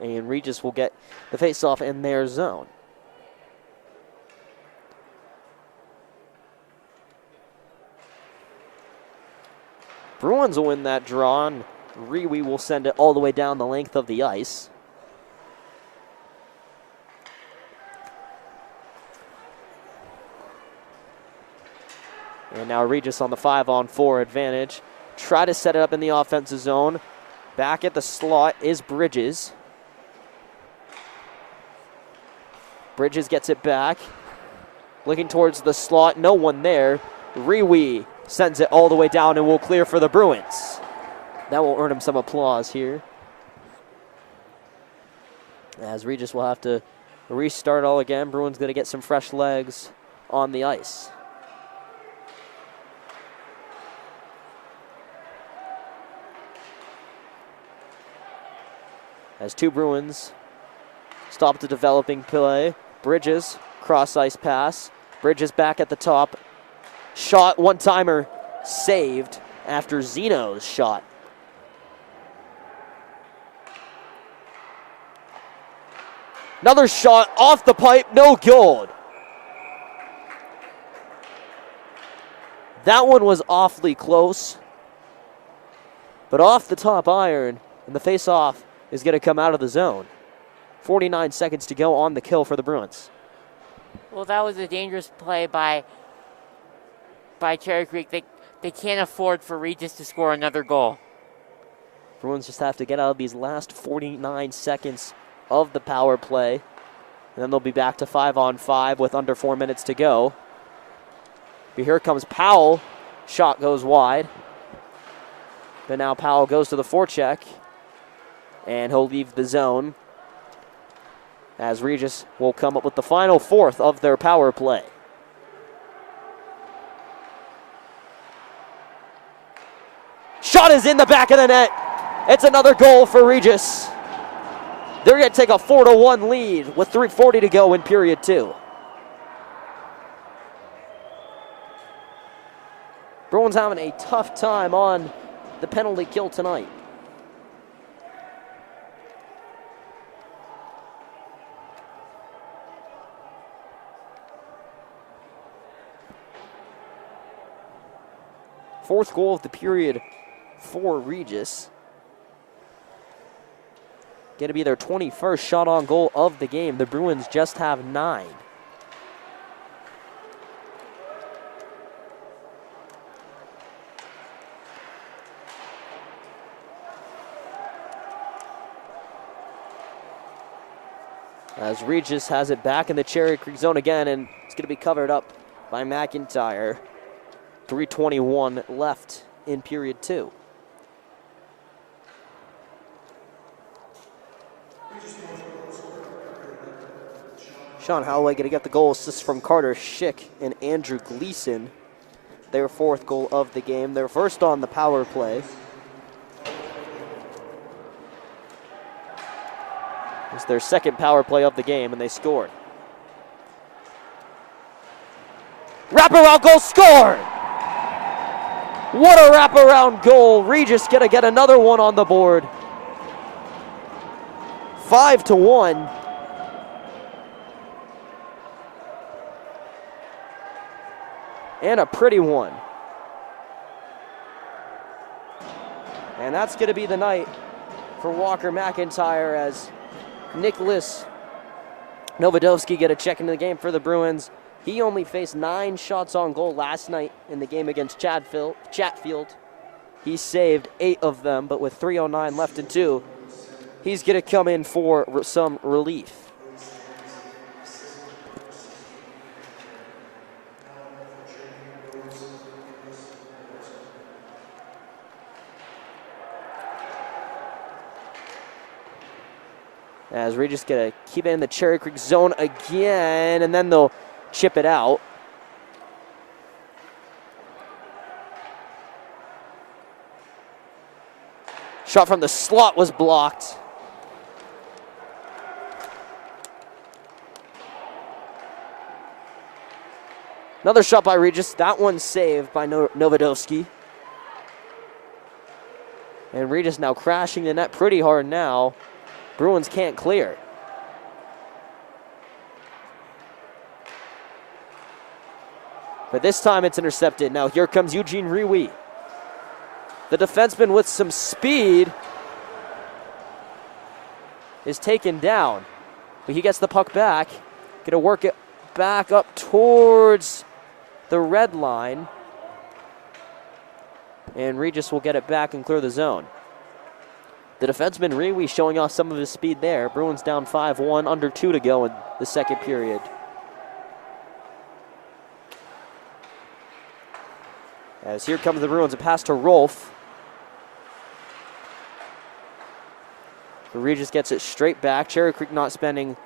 And Regis will get the faceoff in their zone. Bruins will win that draw, and Rewe will send it all the way down the length of the ice. And now Regis on the 5-on-4 advantage. Try to set it up in the offensive zone. Back at the slot is Bridges. Bridges gets it back. Looking towards the slot, no one there. Riwi sends it all the way down and will clear for the Bruins. That will earn him some applause here, as Regis will have to restart all again. Bruins going to get some fresh legs on the ice. As two Bruins stop the developing play. Bridges, cross ice pass. Bridges back at the top. Shot, one-timer, saved after Zeno's shot. Another shot off the pipe, no good. That one was awfully close, but off the top iron, and the face-off is going to come out of the zone. 49 seconds to go on the kill for the Bruins. Well, that was a dangerous play by Cherry Creek. They can't afford for Regis to score another goal. Bruins just have to get out of these last 49 seconds of the power play, and then they'll be back to 5-on-5 with under 4 minutes to go. But here comes Powell. Shot goes wide. But now Powell goes to the forecheck, and he'll leave the zone, as Regis will come up with the final fourth of their power play. Shot is in the back of the net. It's another goal for Regis. They're going to take a 4-1 lead with 3:40 to go in period two. Bruins having a tough time on the penalty kill tonight. Fourth goal of the period for Regis. Going to be their 21st shot on goal of the game. The Bruins just have 9. As Regis has it back in the Cherry Creek zone again, and it's going to be covered up by McIntyre. 3:21 left in period two. Sean Holloway going to get the goal assist from Carter Schick and Andrew Gleason. Their fourth goal of the game. Their first on the power play. It's their second power play of the game, and they scored. Wraparound goal scored! What a wraparound goal. Regis going to get another one on the board. 5-1. And a pretty one. And that's going to be the night for Walker McIntyre, as Nicholas Novodovsky get a check into the game for the Bruins. He only faced 9 shots on goal last night in the game against Chatfield. He saved 8 of them, but with 3:09 left in 2, he's going to come in for some relief. As Regis going to keep it in the Cherry Creek zone again, and then they'll chip it out. Shot from the slot was blocked. Another shot by Regis. That one saved by Novodovsky. And Regis now crashing the net pretty hard now. Bruins can't clear. But this time it's intercepted. Now here comes Eugene Riwi. The defenseman with some speed is taken down. But he gets the puck back. Gonna work it back up towards the red line. And Regis will get it back and clear the zone. The defenseman Rewe showing off some of his speed there. Bruins down 5-1, under 2 to go in the second period. As here comes the Bruins, a pass to Rolf. Regis gets it straight back. Cherry Creek not spending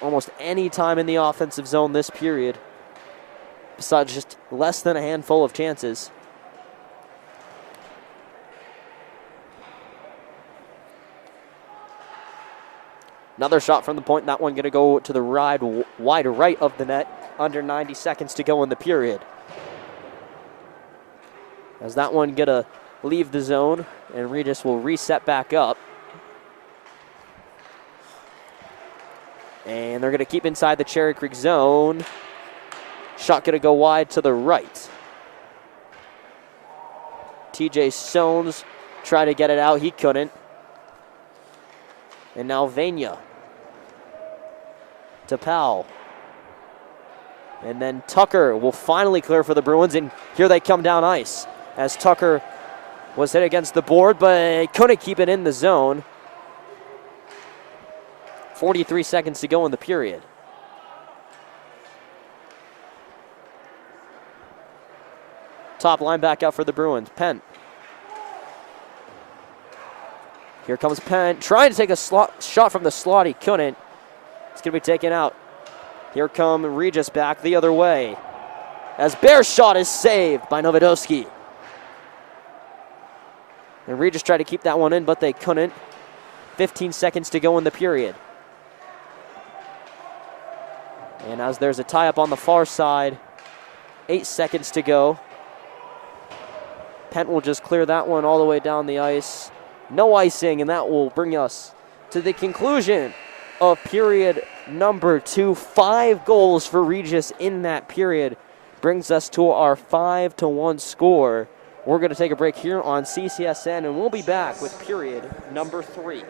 almost any time in the offensive zone this period, besides just less than a handful of chances. Another shot from the point. That one going to go to the wide right of the net. Under 90 seconds to go in the period. As that one going to leave the zone, and Regis will reset back up. And they're going to keep inside the Cherry Creek zone. Shot going to go wide to the right. TJ Stones tried to get it out. He couldn't. And now Vania to Powell. And then Tucker will finally clear for the Bruins, and here they come down ice as Tucker was hit against the board, but couldn't keep it in the zone. 43 seconds to go in the period. Top line back out for the Bruins. Penn. Here comes Penn, trying to take a shot from the slot. He couldn't. It's going to be taken out. Here come Regis back the other way, as Bear's shot is saved by Novodowski. And Regis tried to keep that one in, but they couldn't. 15 seconds to go in the period. And as there's a tie-up on the far side, 8 seconds to go. Pent will just clear that one all the way down the ice. No icing, and that will bring us to the conclusion of period number 2. 5 goals for Regis in that period brings us to our 5-1 score. We're going to take a break here on CCSN, and we'll be back with period number 3.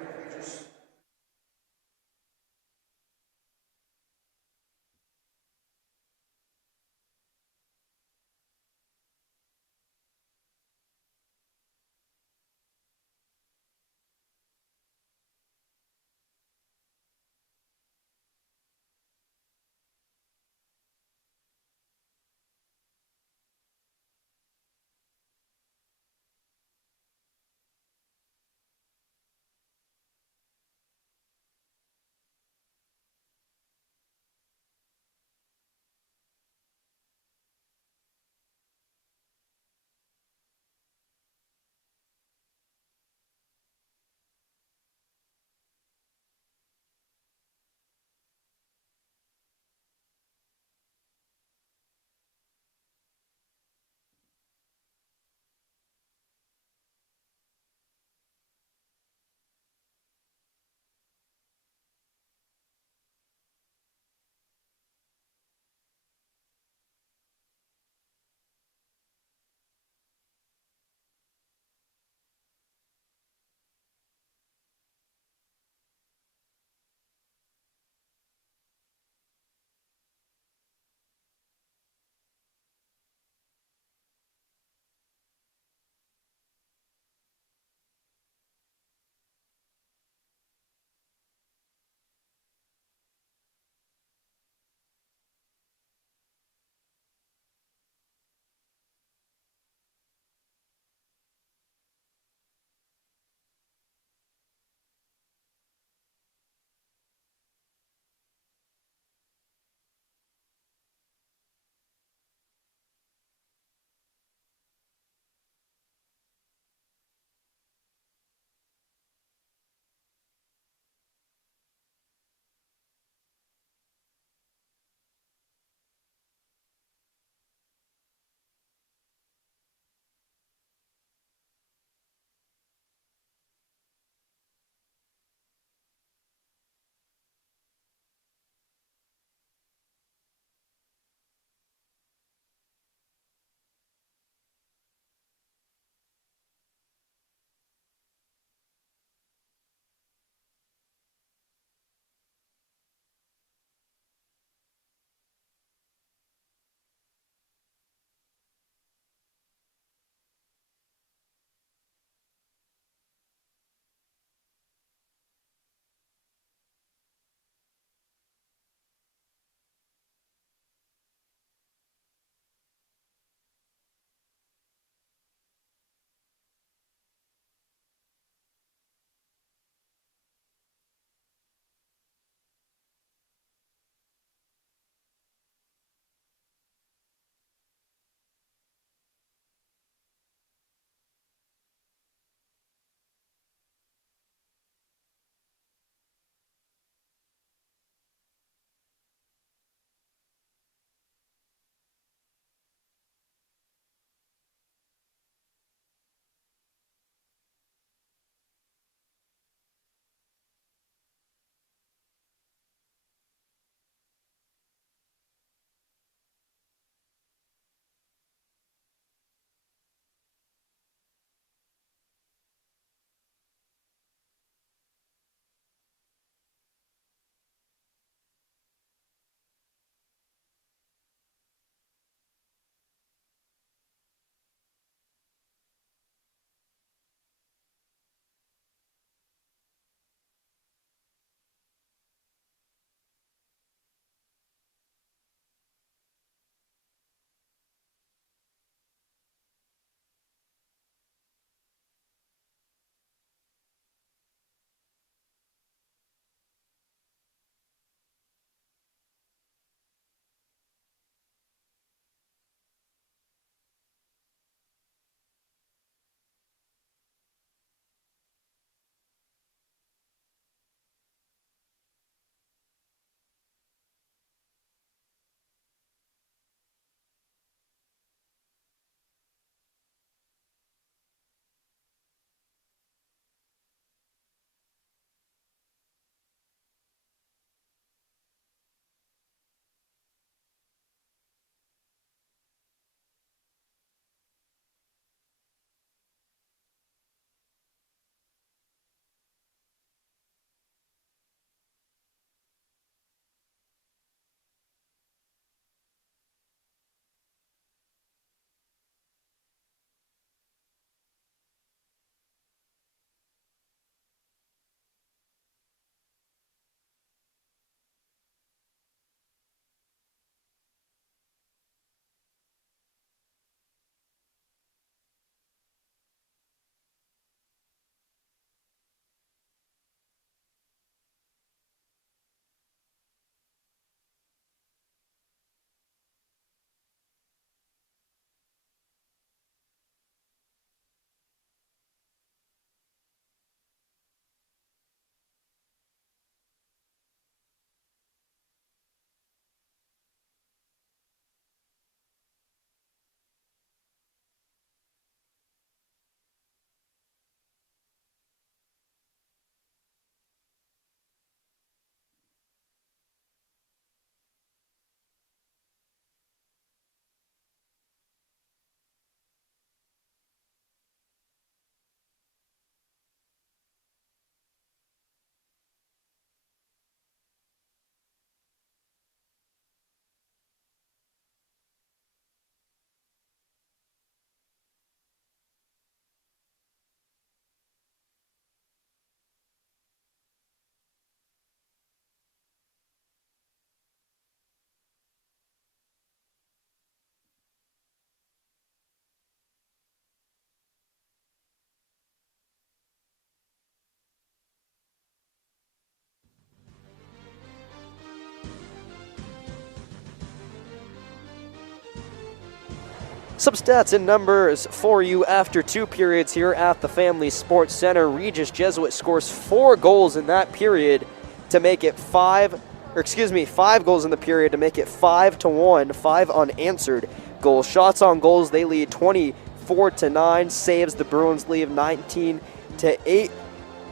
Some stats and numbers for you after 2 periods here at the Family Sports Center. Regis Jesuit scores 4 goals in that period to make it 5 goals in the period to make it 5-1, 5 unanswered goals. Shots on goals, they lead 24-9. Saves, the Bruins lead 19-8.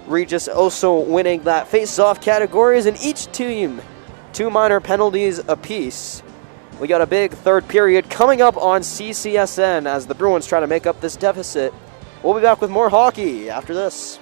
Regis also winning that face-off categories, and each team 2 minor penalties apiece. We got a big third period coming up on CCSN as the Bruins try to make up this deficit. We'll be back with more hockey after this.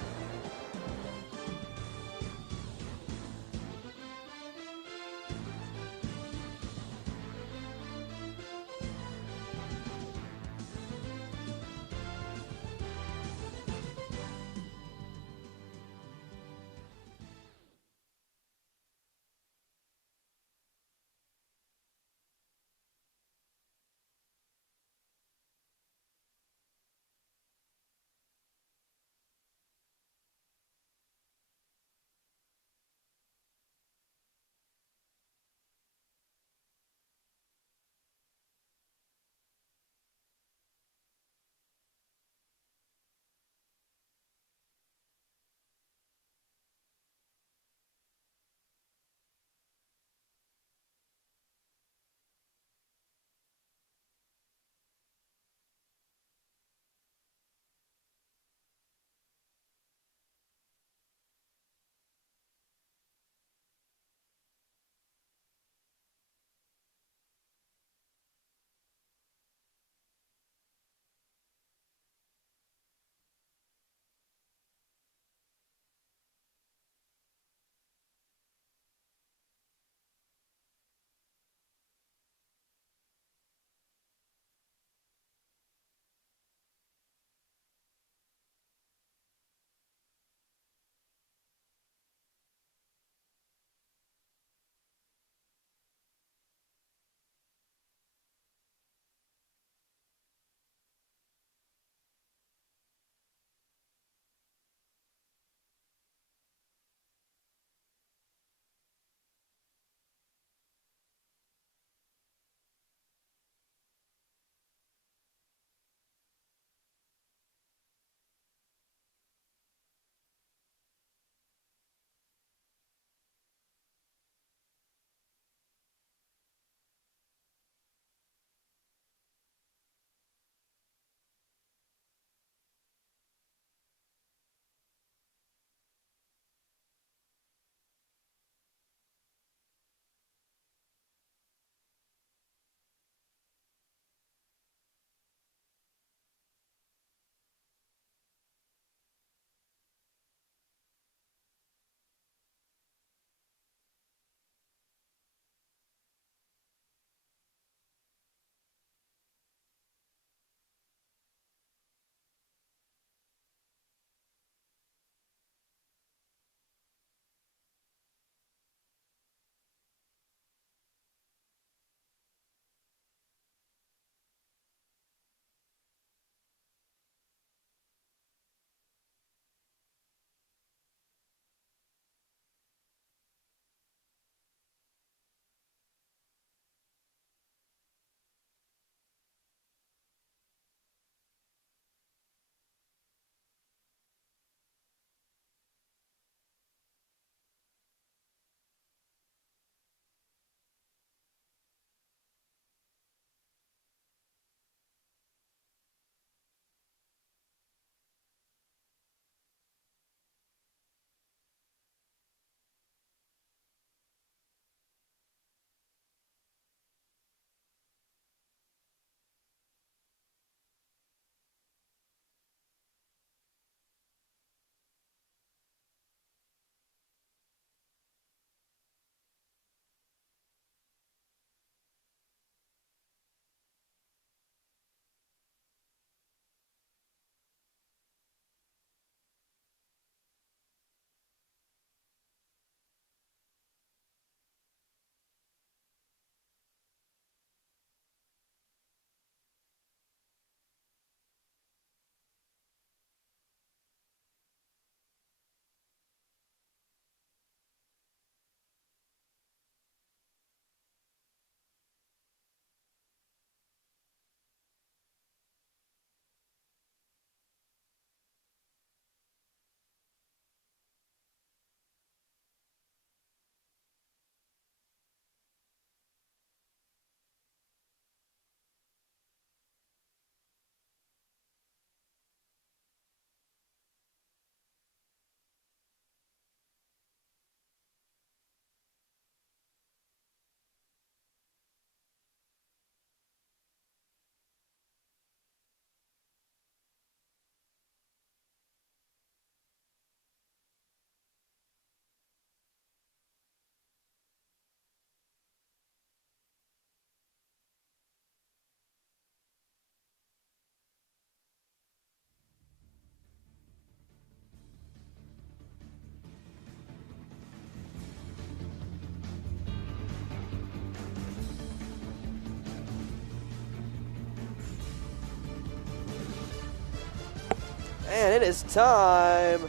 And it is time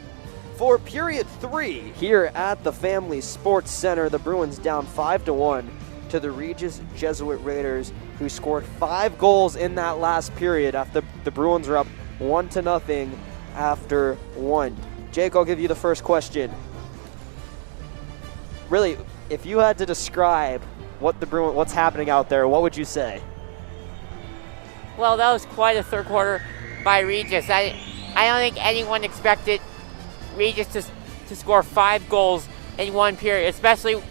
for period 3 here at the Family Sports Center. The Bruins down 5-1 to the Regis Jesuit Raiders, who scored 5 goals in that last period after the Bruins were up 1-0 after 1. Jake, I'll give you the first question. Really, if you had to describe what's happening out there, what would you say? Well, that was quite a third quarter by Regis. I don't think anyone expected Regis to score 5 goals in one period, especially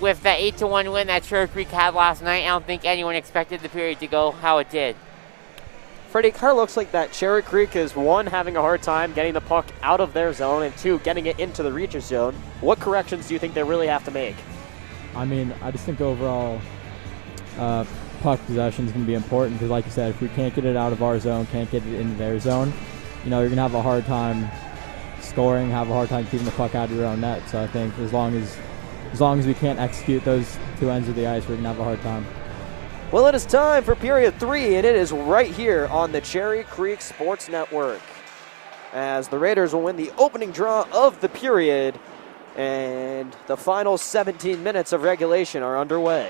with the 8-1 win that Cherry Creek had last night. I don't think anyone expected the period to go how it did. Freddie, it kind of looks like that Cherry Creek is, 1, having a hard time getting the puck out of their zone, and 2, getting it into the Regis zone. What corrections do you think they really have to make? I mean, I just think overall puck possession is going to be important because, like you said, if we can't get it out of our zone, can't get it into their zone, you're going to have a hard time scoring, have a hard time keeping the puck out of your own net. So I think as long as we can't execute those 2 ends of the ice, we're going to have a hard time. Well, it is time for period 3, and it is right here on the Cherry Creek Sports Network, as the Raiders will win the opening draw of the period, and the final 17 minutes of regulation are underway.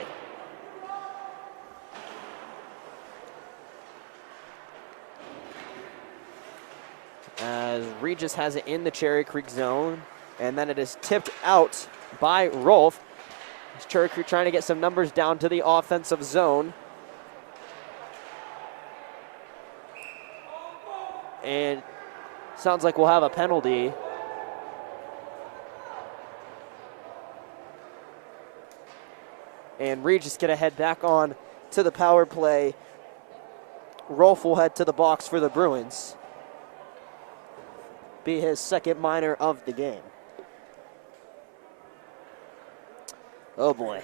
As Regis has it in the Cherry Creek zone, and then it is tipped out by Rolf. Cherry Creek trying to get some numbers down to the offensive zone. And sounds like we'll have a penalty. And Regis gonna head back on to the power play. Rolf will head to the box for the Bruins. Be his second minor of the game. Oh boy.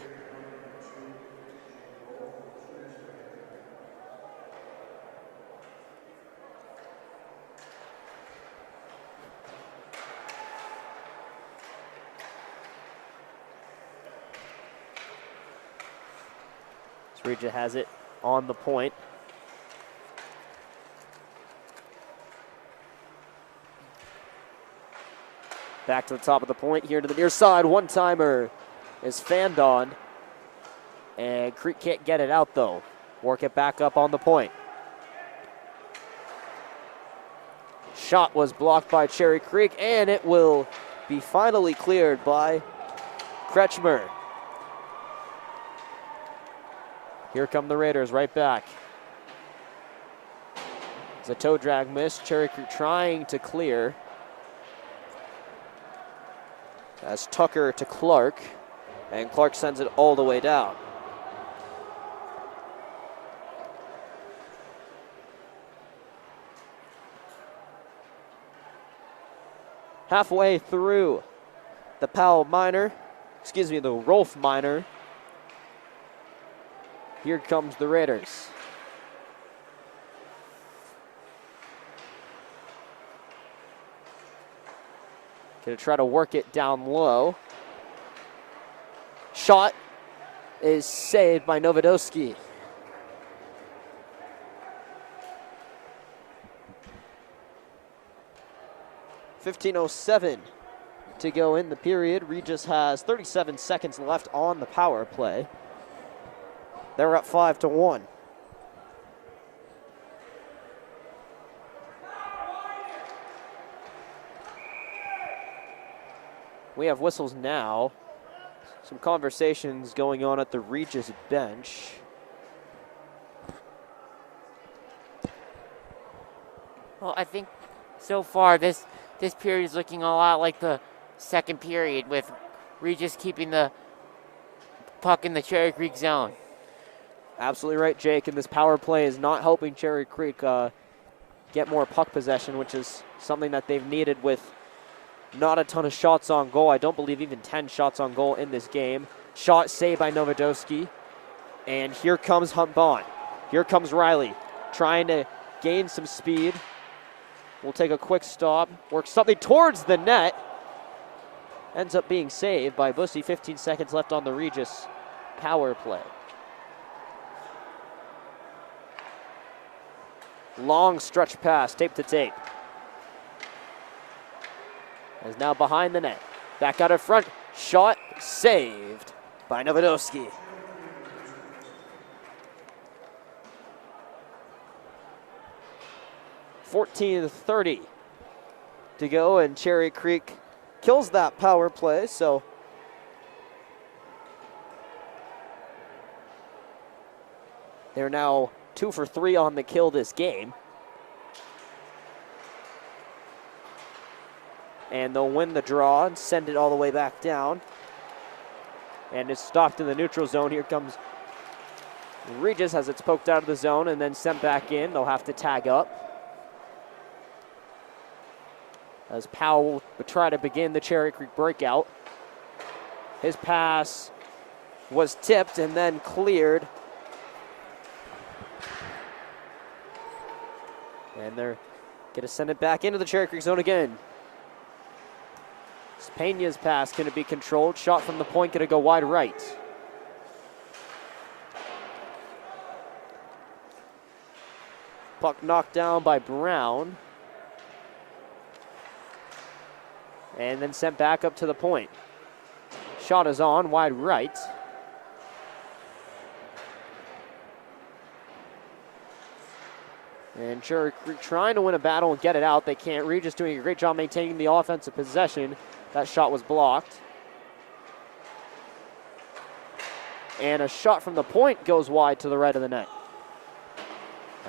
Regis has it on the point. Back to the top of the point, here to the near side. One-timer is fanned on. And Creek can't get it out, though. Work it back up on the point. Shot was blocked by Cherry Creek, and it will be finally cleared by Kretschmer. Here come the Raiders right back. It's a toe drag miss. Cherry Creek trying to clear. As Tucker to Clark, and Clark sends it all the way down. Halfway through the the Rolf minor. Here comes the Raiders. Gonna try to work it down low. Shot is saved by Novodosky. .15:07 to go in the period. Regis has 37 seconds left on the power play. They're up 5-1. We have whistles now. Some conversations going on at the Regis bench. Well, I think so far this period is looking a lot like the second period, with Regis keeping the puck in the Cherry Creek zone. Absolutely right, Jake, and this power play is not helping Cherry Creek get more puck possession, which is something that they've needed with not a ton of shots on goal. I don't believe even 10 shots on goal in this game. Shot saved by Novodosky. And here comes Hunt Bond. Here comes Riley, trying to gain some speed. We'll take a quick stop, work something towards the net. Ends up being saved by Bussey. 15 seconds left on the Regis power play. Long stretch pass, tape to tape. is now behind the net. Back out in front, shot saved by Novodowski. .30 to go, and Cherry Creek kills that power play, so they're now 2 for 3 on the kill this game. And they'll win the draw and send it all the way back down. And it's stopped in the neutral zone. Here comes Regis as it's poked out of the zone and then sent back in. They'll have to tag up, as Powell would try to begin the Cherry Creek breakout. His pass was tipped and then cleared. And they're going to send it back into the Cherry Creek zone again. Pena's pass going to be controlled. Shot from the point going to go wide right. Puck knocked down by Brown. And then sent back up to the point. Shot is on, wide right. And Cherry Creek trying to win a battle and get it out. They can't. Regis doing a great job maintaining the offensive possession. That shot was blocked. And a shot from the point goes wide to the right of the net.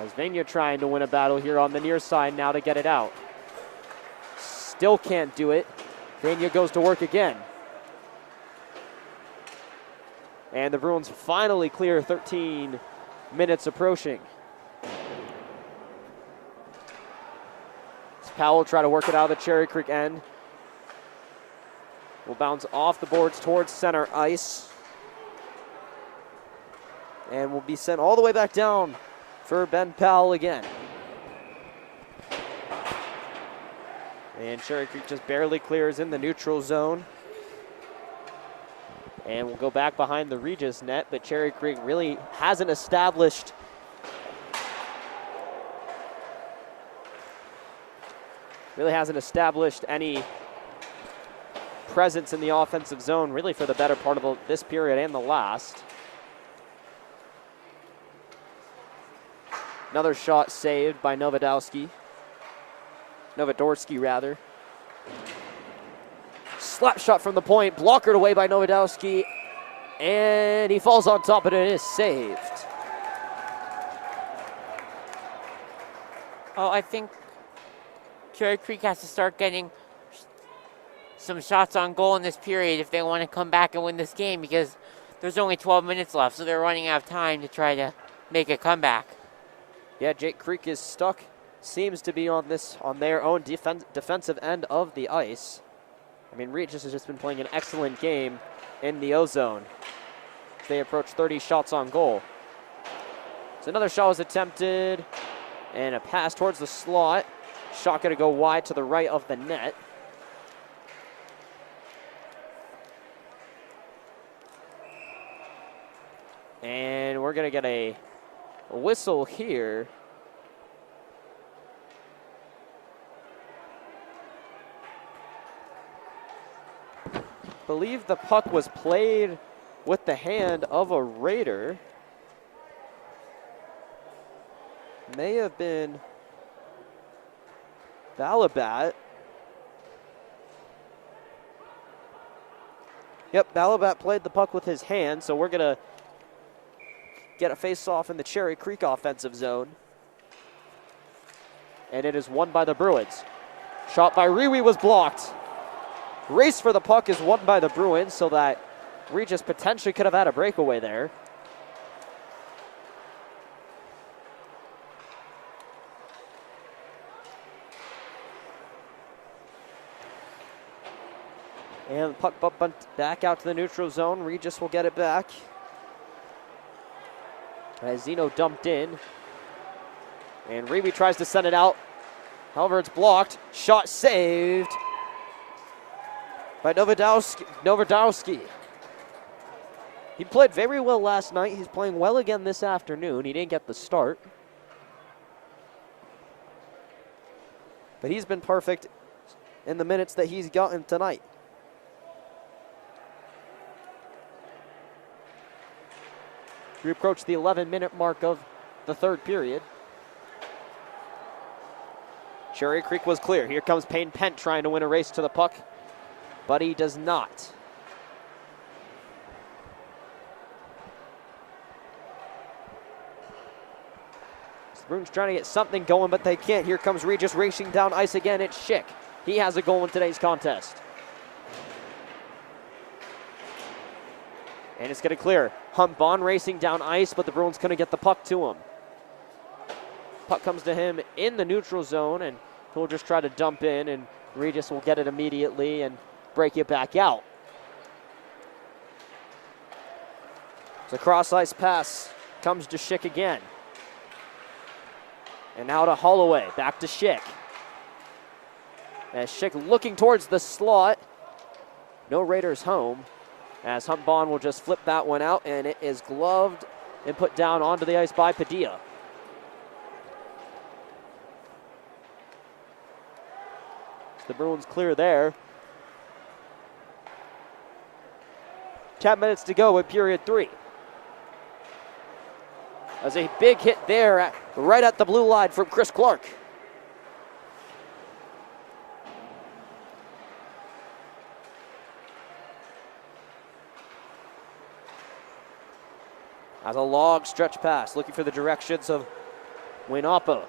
As Venya trying to win a battle here on the near side now to get it out. Still can't do it. Venya goes to work again. And the Bruins finally clear. 13 minutes approaching. Powell try to work it out of the Cherry Creek end. Will bounce off the boards towards center ice. And will be sent all the way back down for Ben Powell again. And Cherry Creek just barely clears in the neutral zone. And we'll go back behind the Regis net, but Cherry Creek really hasn't established any presence in the offensive zone really for the better part of this period and the last. Another shot saved by Novodowski rather. Slap shot from the point, blockered away by Novodowski, and he falls on top, but it is saved. Oh, I think Cherry Creek has to start getting some shots on goal in this period if they want to come back and win this game, because there's only 12 minutes left, so they're running out of time to try to make a comeback. Yeah, Jake Creek is stuck, seems to be on their own defensive end of the ice. I mean, Regis has just been playing an excellent game in the O-zone. They approach 30 shots on goal. So another shot was attempted, and a pass towards the slot. Shot going to go wide to the right of the net. And we're going to get a whistle here. I believe the puck was played with the hand of a Raider. May have been Balabat. Yep, Balabat played the puck with his hand, so we're going to get a face-off in the Cherry Creek offensive zone. And it is won by the Bruins. Shot by Riwi was blocked. Race for the puck is won by the Bruins, so that Regis potentially could have had a breakaway there. And the puck bumped back out to the neutral zone. Regis will get it back. As Zeno dumped in. And Riwi tries to send it out. However, it's blocked. Shot saved by Novodowski. He played very well last night. He's playing well again this afternoon. He didn't get the start, but he's been perfect in the minutes that he's gotten tonight. We approach the 11-minute mark of the third period. Cherry Creek was clear. Here comes Payne Pent trying to win a race to the puck, but he does not. The Bruins trying to get something going, but they can't. Here comes Regis racing down ice again. It's Schick. He has a goal in today's contest. And it's going to clear. Humpbon racing down ice, but the Bruins couldn't get the puck to him. Puck comes to him in the neutral zone, and he'll just try to dump in, and Regis will get it immediately and break it back out. The cross-ice pass comes to Schick again. And now to Holloway, back to Schick. As Schick looking towards the slot. No Raiders home, as Humpbon will just flip that one out, and it is gloved and put down onto the ice by Padilla. The Bruins clear there. 10 minutes to go in period 3. As a big hit there right at the blue line from Chris Clark. As a long stretch pass, looking for the directions of Winapa.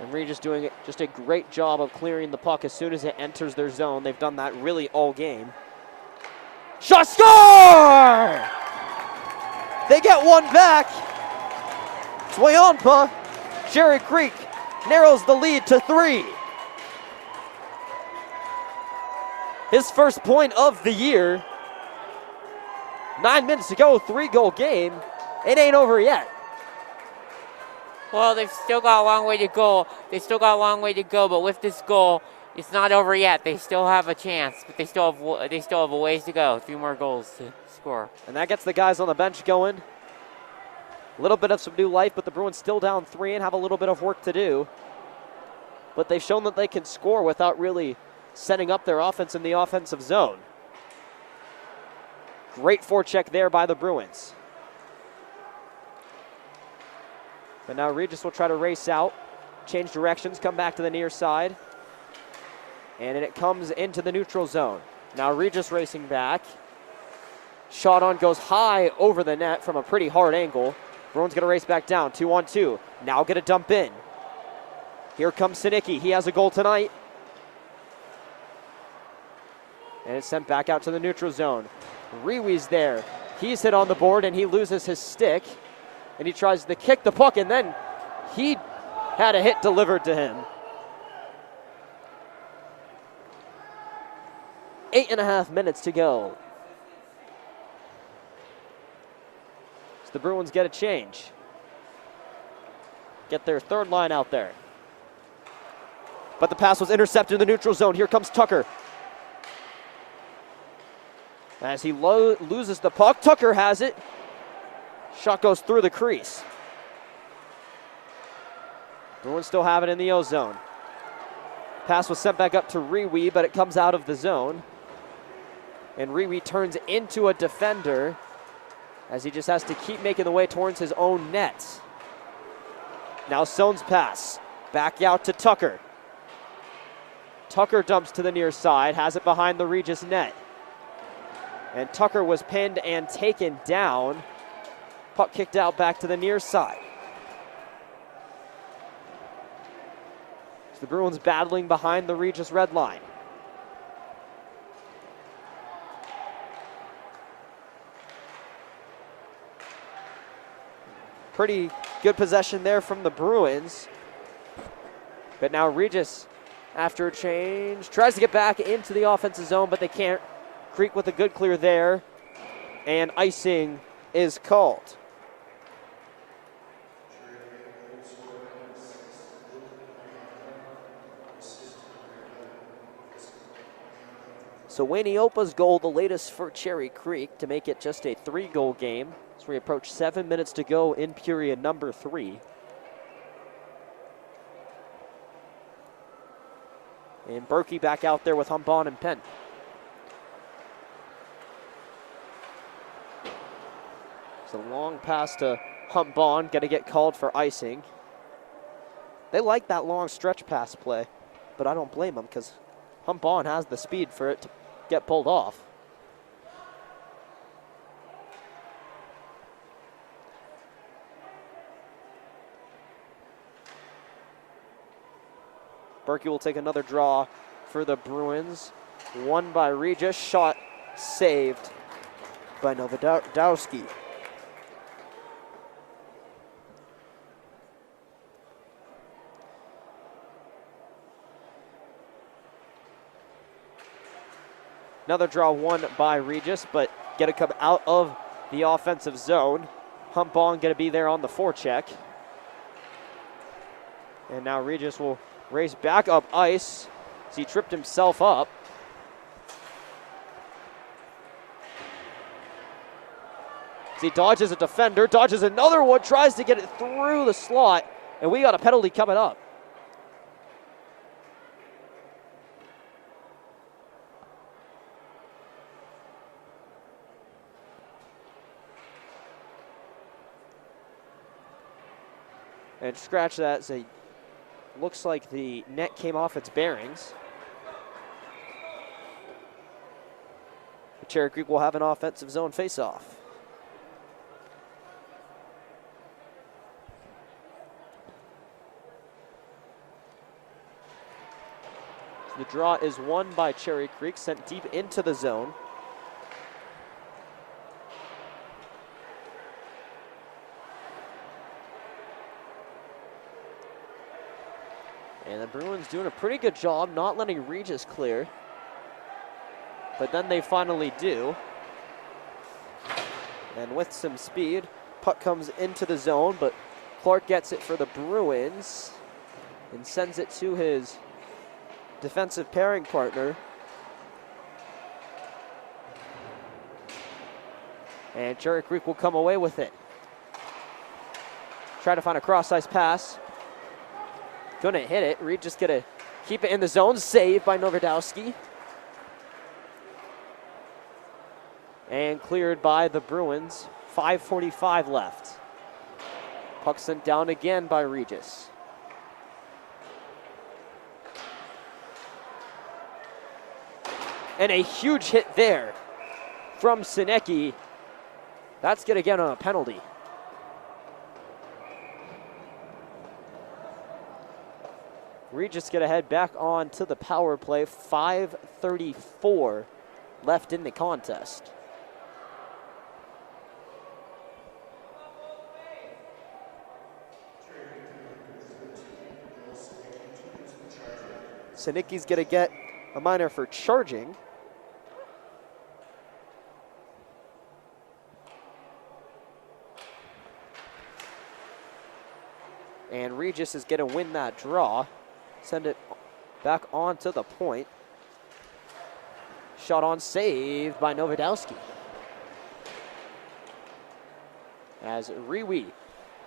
And Regis doing just a great job of clearing the puck as soon as it enters their zone. They've done that really all game. Shot, score! They get one back. Swayonpa, Cherry Creek narrows the lead to 3. His first point of the year. 9 minutes to go, 3-goal game. It ain't over yet. Well, they've still got a long way to go. But with this goal, it's not over yet. They still have a chance, but they still have a ways to go. 3 more goals to score. And that gets the guys on the bench going. A little bit of some new life, but the Bruins still down 3 and have a little bit of work to do. But they've shown that they can score without really setting up their offense in the offensive zone. Great forecheck there by the Bruins. But now Regis will try to race out, change directions, come back to the near side. And it comes into the neutral zone. Now Regis racing back. Shot on goes high over the net from a pretty hard angle. Bruins going to race back down, 2-on-2. Now going to dump in. Here comes Sinicki. He has a goal tonight. And it's sent back out to the neutral zone. Rewe's there. He's hit on the board and he loses his stick. And he tries to kick the puck, and then he had a hit delivered to him. 8.5 minutes to go. So the Bruins get a change. Get their third line out there. But the pass was intercepted in the neutral zone. Here comes Tucker. As he loses the puck, Tucker has it. Shot goes through the crease. Bruins still have it in the O-zone. Pass was sent back up to Rewe, but it comes out of the zone. And Rewe turns into a defender as he just has to keep making the way towards his own net. Now Sohn's pass. Back out to Tucker. Tucker dumps to the near side, has it behind the Regis net. And Tucker was pinned and taken down. Puck kicked out back to the near side. So the Bruins battling behind the Regis red line. Pretty good possession there from the Bruins. But now Regis, after a change, tries to get back into the offensive zone, but they can't. Creek with a good clear there. And icing is called. So Waniopa's goal, the latest for Cherry Creek, to make it just a 3-goal game. As we approach 7 minutes to go in period number 3. And Berkey back out there with Humbon and Penn. It's a long pass to Humbon, going to get called for icing. They like that long stretch pass play, but I don't blame them because Humbon has the speed for it to get pulled off. Berkey will take another draw for the Bruins. Won by Regis, shot saved by Novodowski. Another draw won by Regis, but get to come out of the offensive zone. Humbon going to be there on the forecheck. And now Regis will race back up ice as he tripped himself up. As he dodges a defender, dodges another one, tries to get it through the slot, and we got a penalty coming up. And scratch that, so looks like the net came off its bearings. Cherry Creek will have an offensive zone face-off. The draw is won by Cherry Creek, sent deep into the zone. And the Bruins doing a pretty good job not letting Regis clear. But then they finally do. And with some speed, puck comes into the zone, but Clark gets it for the Bruins and sends it to his defensive pairing partner. And Cherry Creek will come away with it. Try to find a cross-ice pass. Gonna hit it. Regis gonna keep it in the zone. Saved by Novodowski. And cleared by the Bruins. 5:45 left. Puck sent down again by Regis. And a huge hit there from Sinecki. That's gonna get a penalty. Regis gonna head back on to the power play. 5:34 left in the contest. Sinecki's gonna get a minor for charging. And Regis is gonna win that draw. Send it back onto the point. Shot on, saved by Novodowski. As Riwi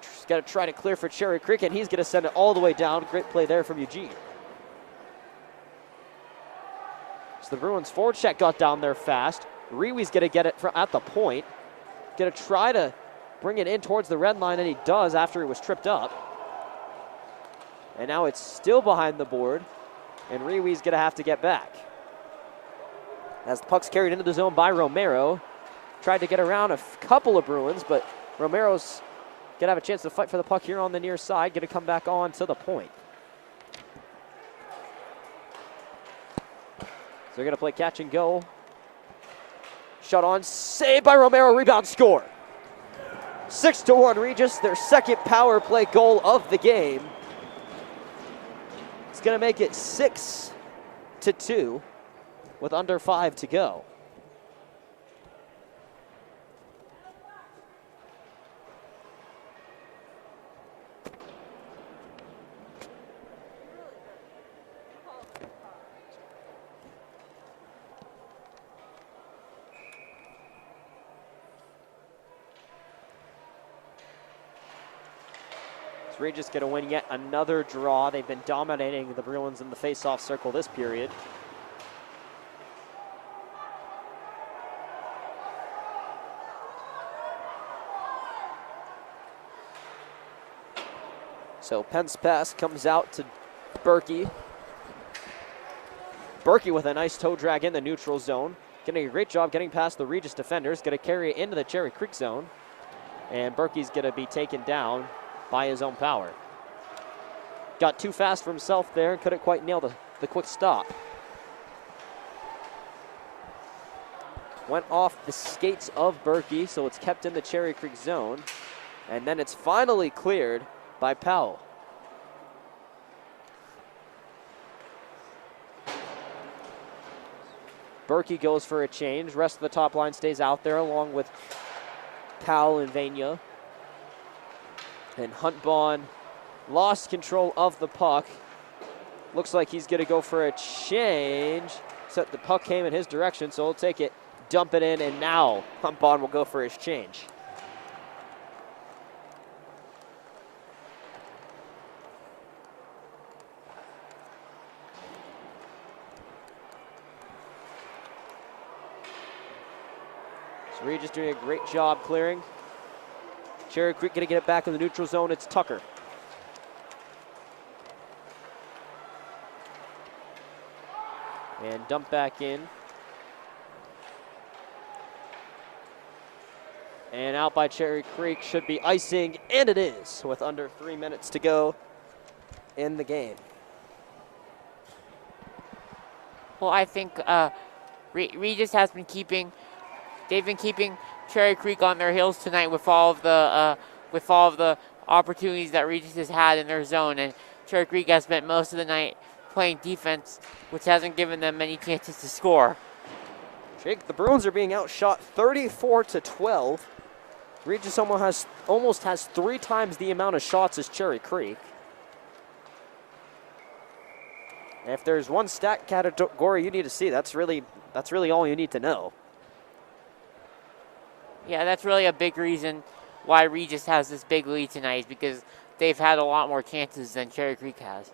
is going to try to clear for Cherry Creek, and he's going to send it all the way down. Great play there from Eugene. So the Bruins forecheck got down there fast. Riwi's going to get it at the point. Going to try to bring it in towards the red line, and he does after it was tripped up. And now it's still behind the board, and Riwi's going to have to get back. As the puck's carried into the zone by Romero. Tried to get around a couple of Bruins, but Romero's going to have a chance to fight for the puck here on the near side. Going to come back on to the point. So they're going to play catch and go. Shot on, saved by Romero, rebound, score. 6-1 Regis, their second power play goal of the game. It's going to make it 6-2 with under 5 to go. Regis going to win yet another draw. They've been dominating the Bruins in the face-off circle this period. So Pence pass comes out to Berkey. Berkey with a nice toe drag in the neutral zone. Getting a great job getting past the Regis defenders. Going to carry it into the Cherry Creek zone. And Berkey's going to be taken down by his own power. Got too fast for himself there and couldn't quite nail the quick stop. Went off the skates of Berkey, so it's kept in the Cherry Creek zone. And then it's finally cleared by Powell. Berkey goes for a change. Rest of the top line stays out there along with Powell and Vania. And Huntbon lost control of the puck. Looks like he's going to go for a change. Except the puck came in his direction, so he'll take it, dump it in, and now Huntbon will go for his change. So Regis doing a great job clearing. Cherry Creek going to get it back in the neutral zone. It's Tucker. And dump back in. And out by Cherry Creek should be icing, and it is with under 3 minutes to go in the game. Well, I think Regis has been keeping. They've been keeping Cherry Creek on their heels tonight with all of the opportunities that Regis has had in their zone, and Cherry Creek has spent most of the night playing defense, which hasn't given them many chances to score. Jake, the Bruins are being outshot 34-12. Regis almost has 3 times the amount of shots as Cherry Creek. And if there's one stat category you need to see, that's really all you need to know. Yeah, that's really a big reason why Regis has this big lead tonight, because they've had a lot more chances than Cherry Creek has.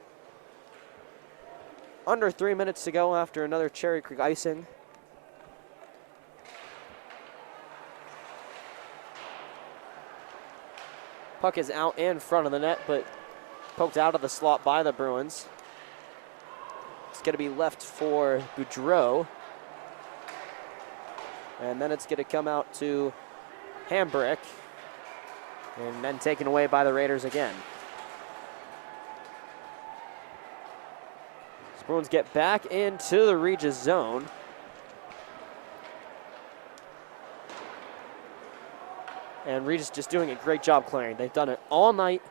Under 3 minutes to go after another Cherry Creek icing. Puck is out in front of the net, but poked out of the slot by the Bruins. It's going to be left for Boudreau. And then it's going to come out to Hambrick. And then taken away by the Raiders again. So Bruins get back into the Regis zone. And Regis just doing a great job clearing. They've done it all night,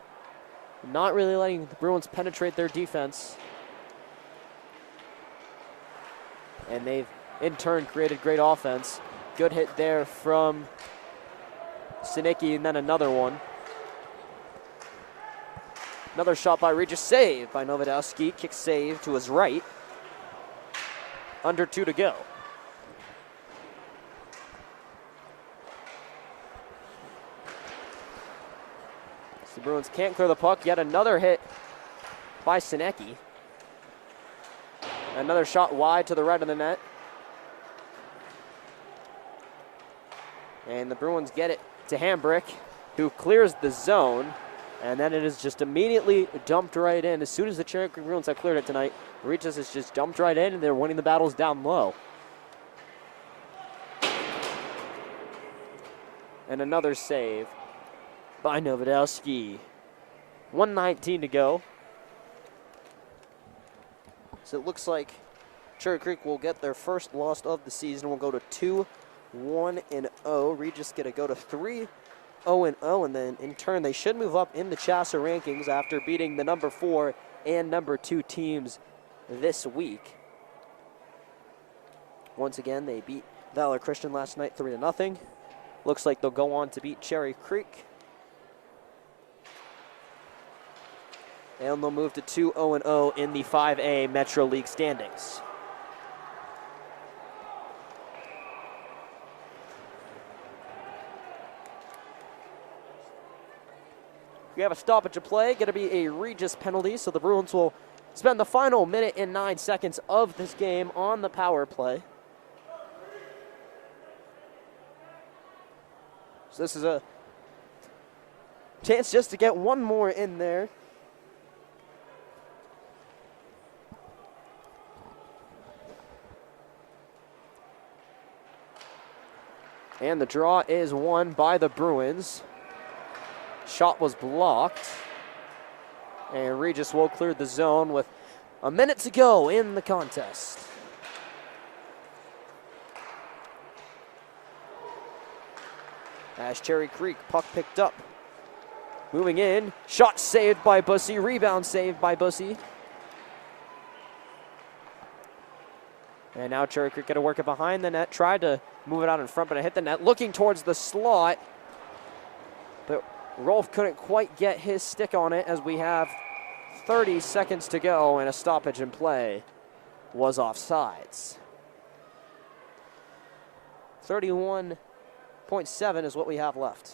not really letting the Bruins penetrate their defense. And they've, in turn, created great offense. Good hit there from Sinicki, and then another one. Another shot by Regis, save by Novodowski. Kick save to his right. Under 2 to go. The Bruins can't clear the puck. Yet another hit by Sinicki. Another shot wide to the right of the net. And the Bruins get it to Hambrick, who clears the zone. And then it is just immediately dumped right in. As soon as the Cherry Creek Bruins have cleared it tonight, Regis is just dumped right in, and they're winning the battles down low. And another save by Novodowski. 1:19 to go. So it looks like Cherry Creek will get their first loss of the season. We'll go to 2-1-0. Regis going to go to 3-0-0, and then in turn they should move up in the Chassa rankings after beating the number 4 and number 2 teams this week. Once again, they beat Valor Christian last night 3-0. Looks like they'll go on to beat Cherry Creek. And they'll move to 2-0-0 in the 5A Metro League standings. We have a stoppage of play, going to be a Regis penalty, so the Bruins will spend the final minute and 9 seconds of this game on the power play. So this is a chance just to get one more in there. And the draw is won by the Bruins. Shot was blocked. And Regis will clear the zone with a minute to go in the contest. As Cherry Creek, puck picked up. Moving in, shot saved by Bussey, rebound saved by Bussey. And now Cherry Creek gonna work it behind the net, tried to move it out in front, but it hit the net, looking towards the slot. But Rolf couldn't quite get his stick on it as we have 30 seconds to go and a stoppage in play was offsides. 31.7 is what we have left.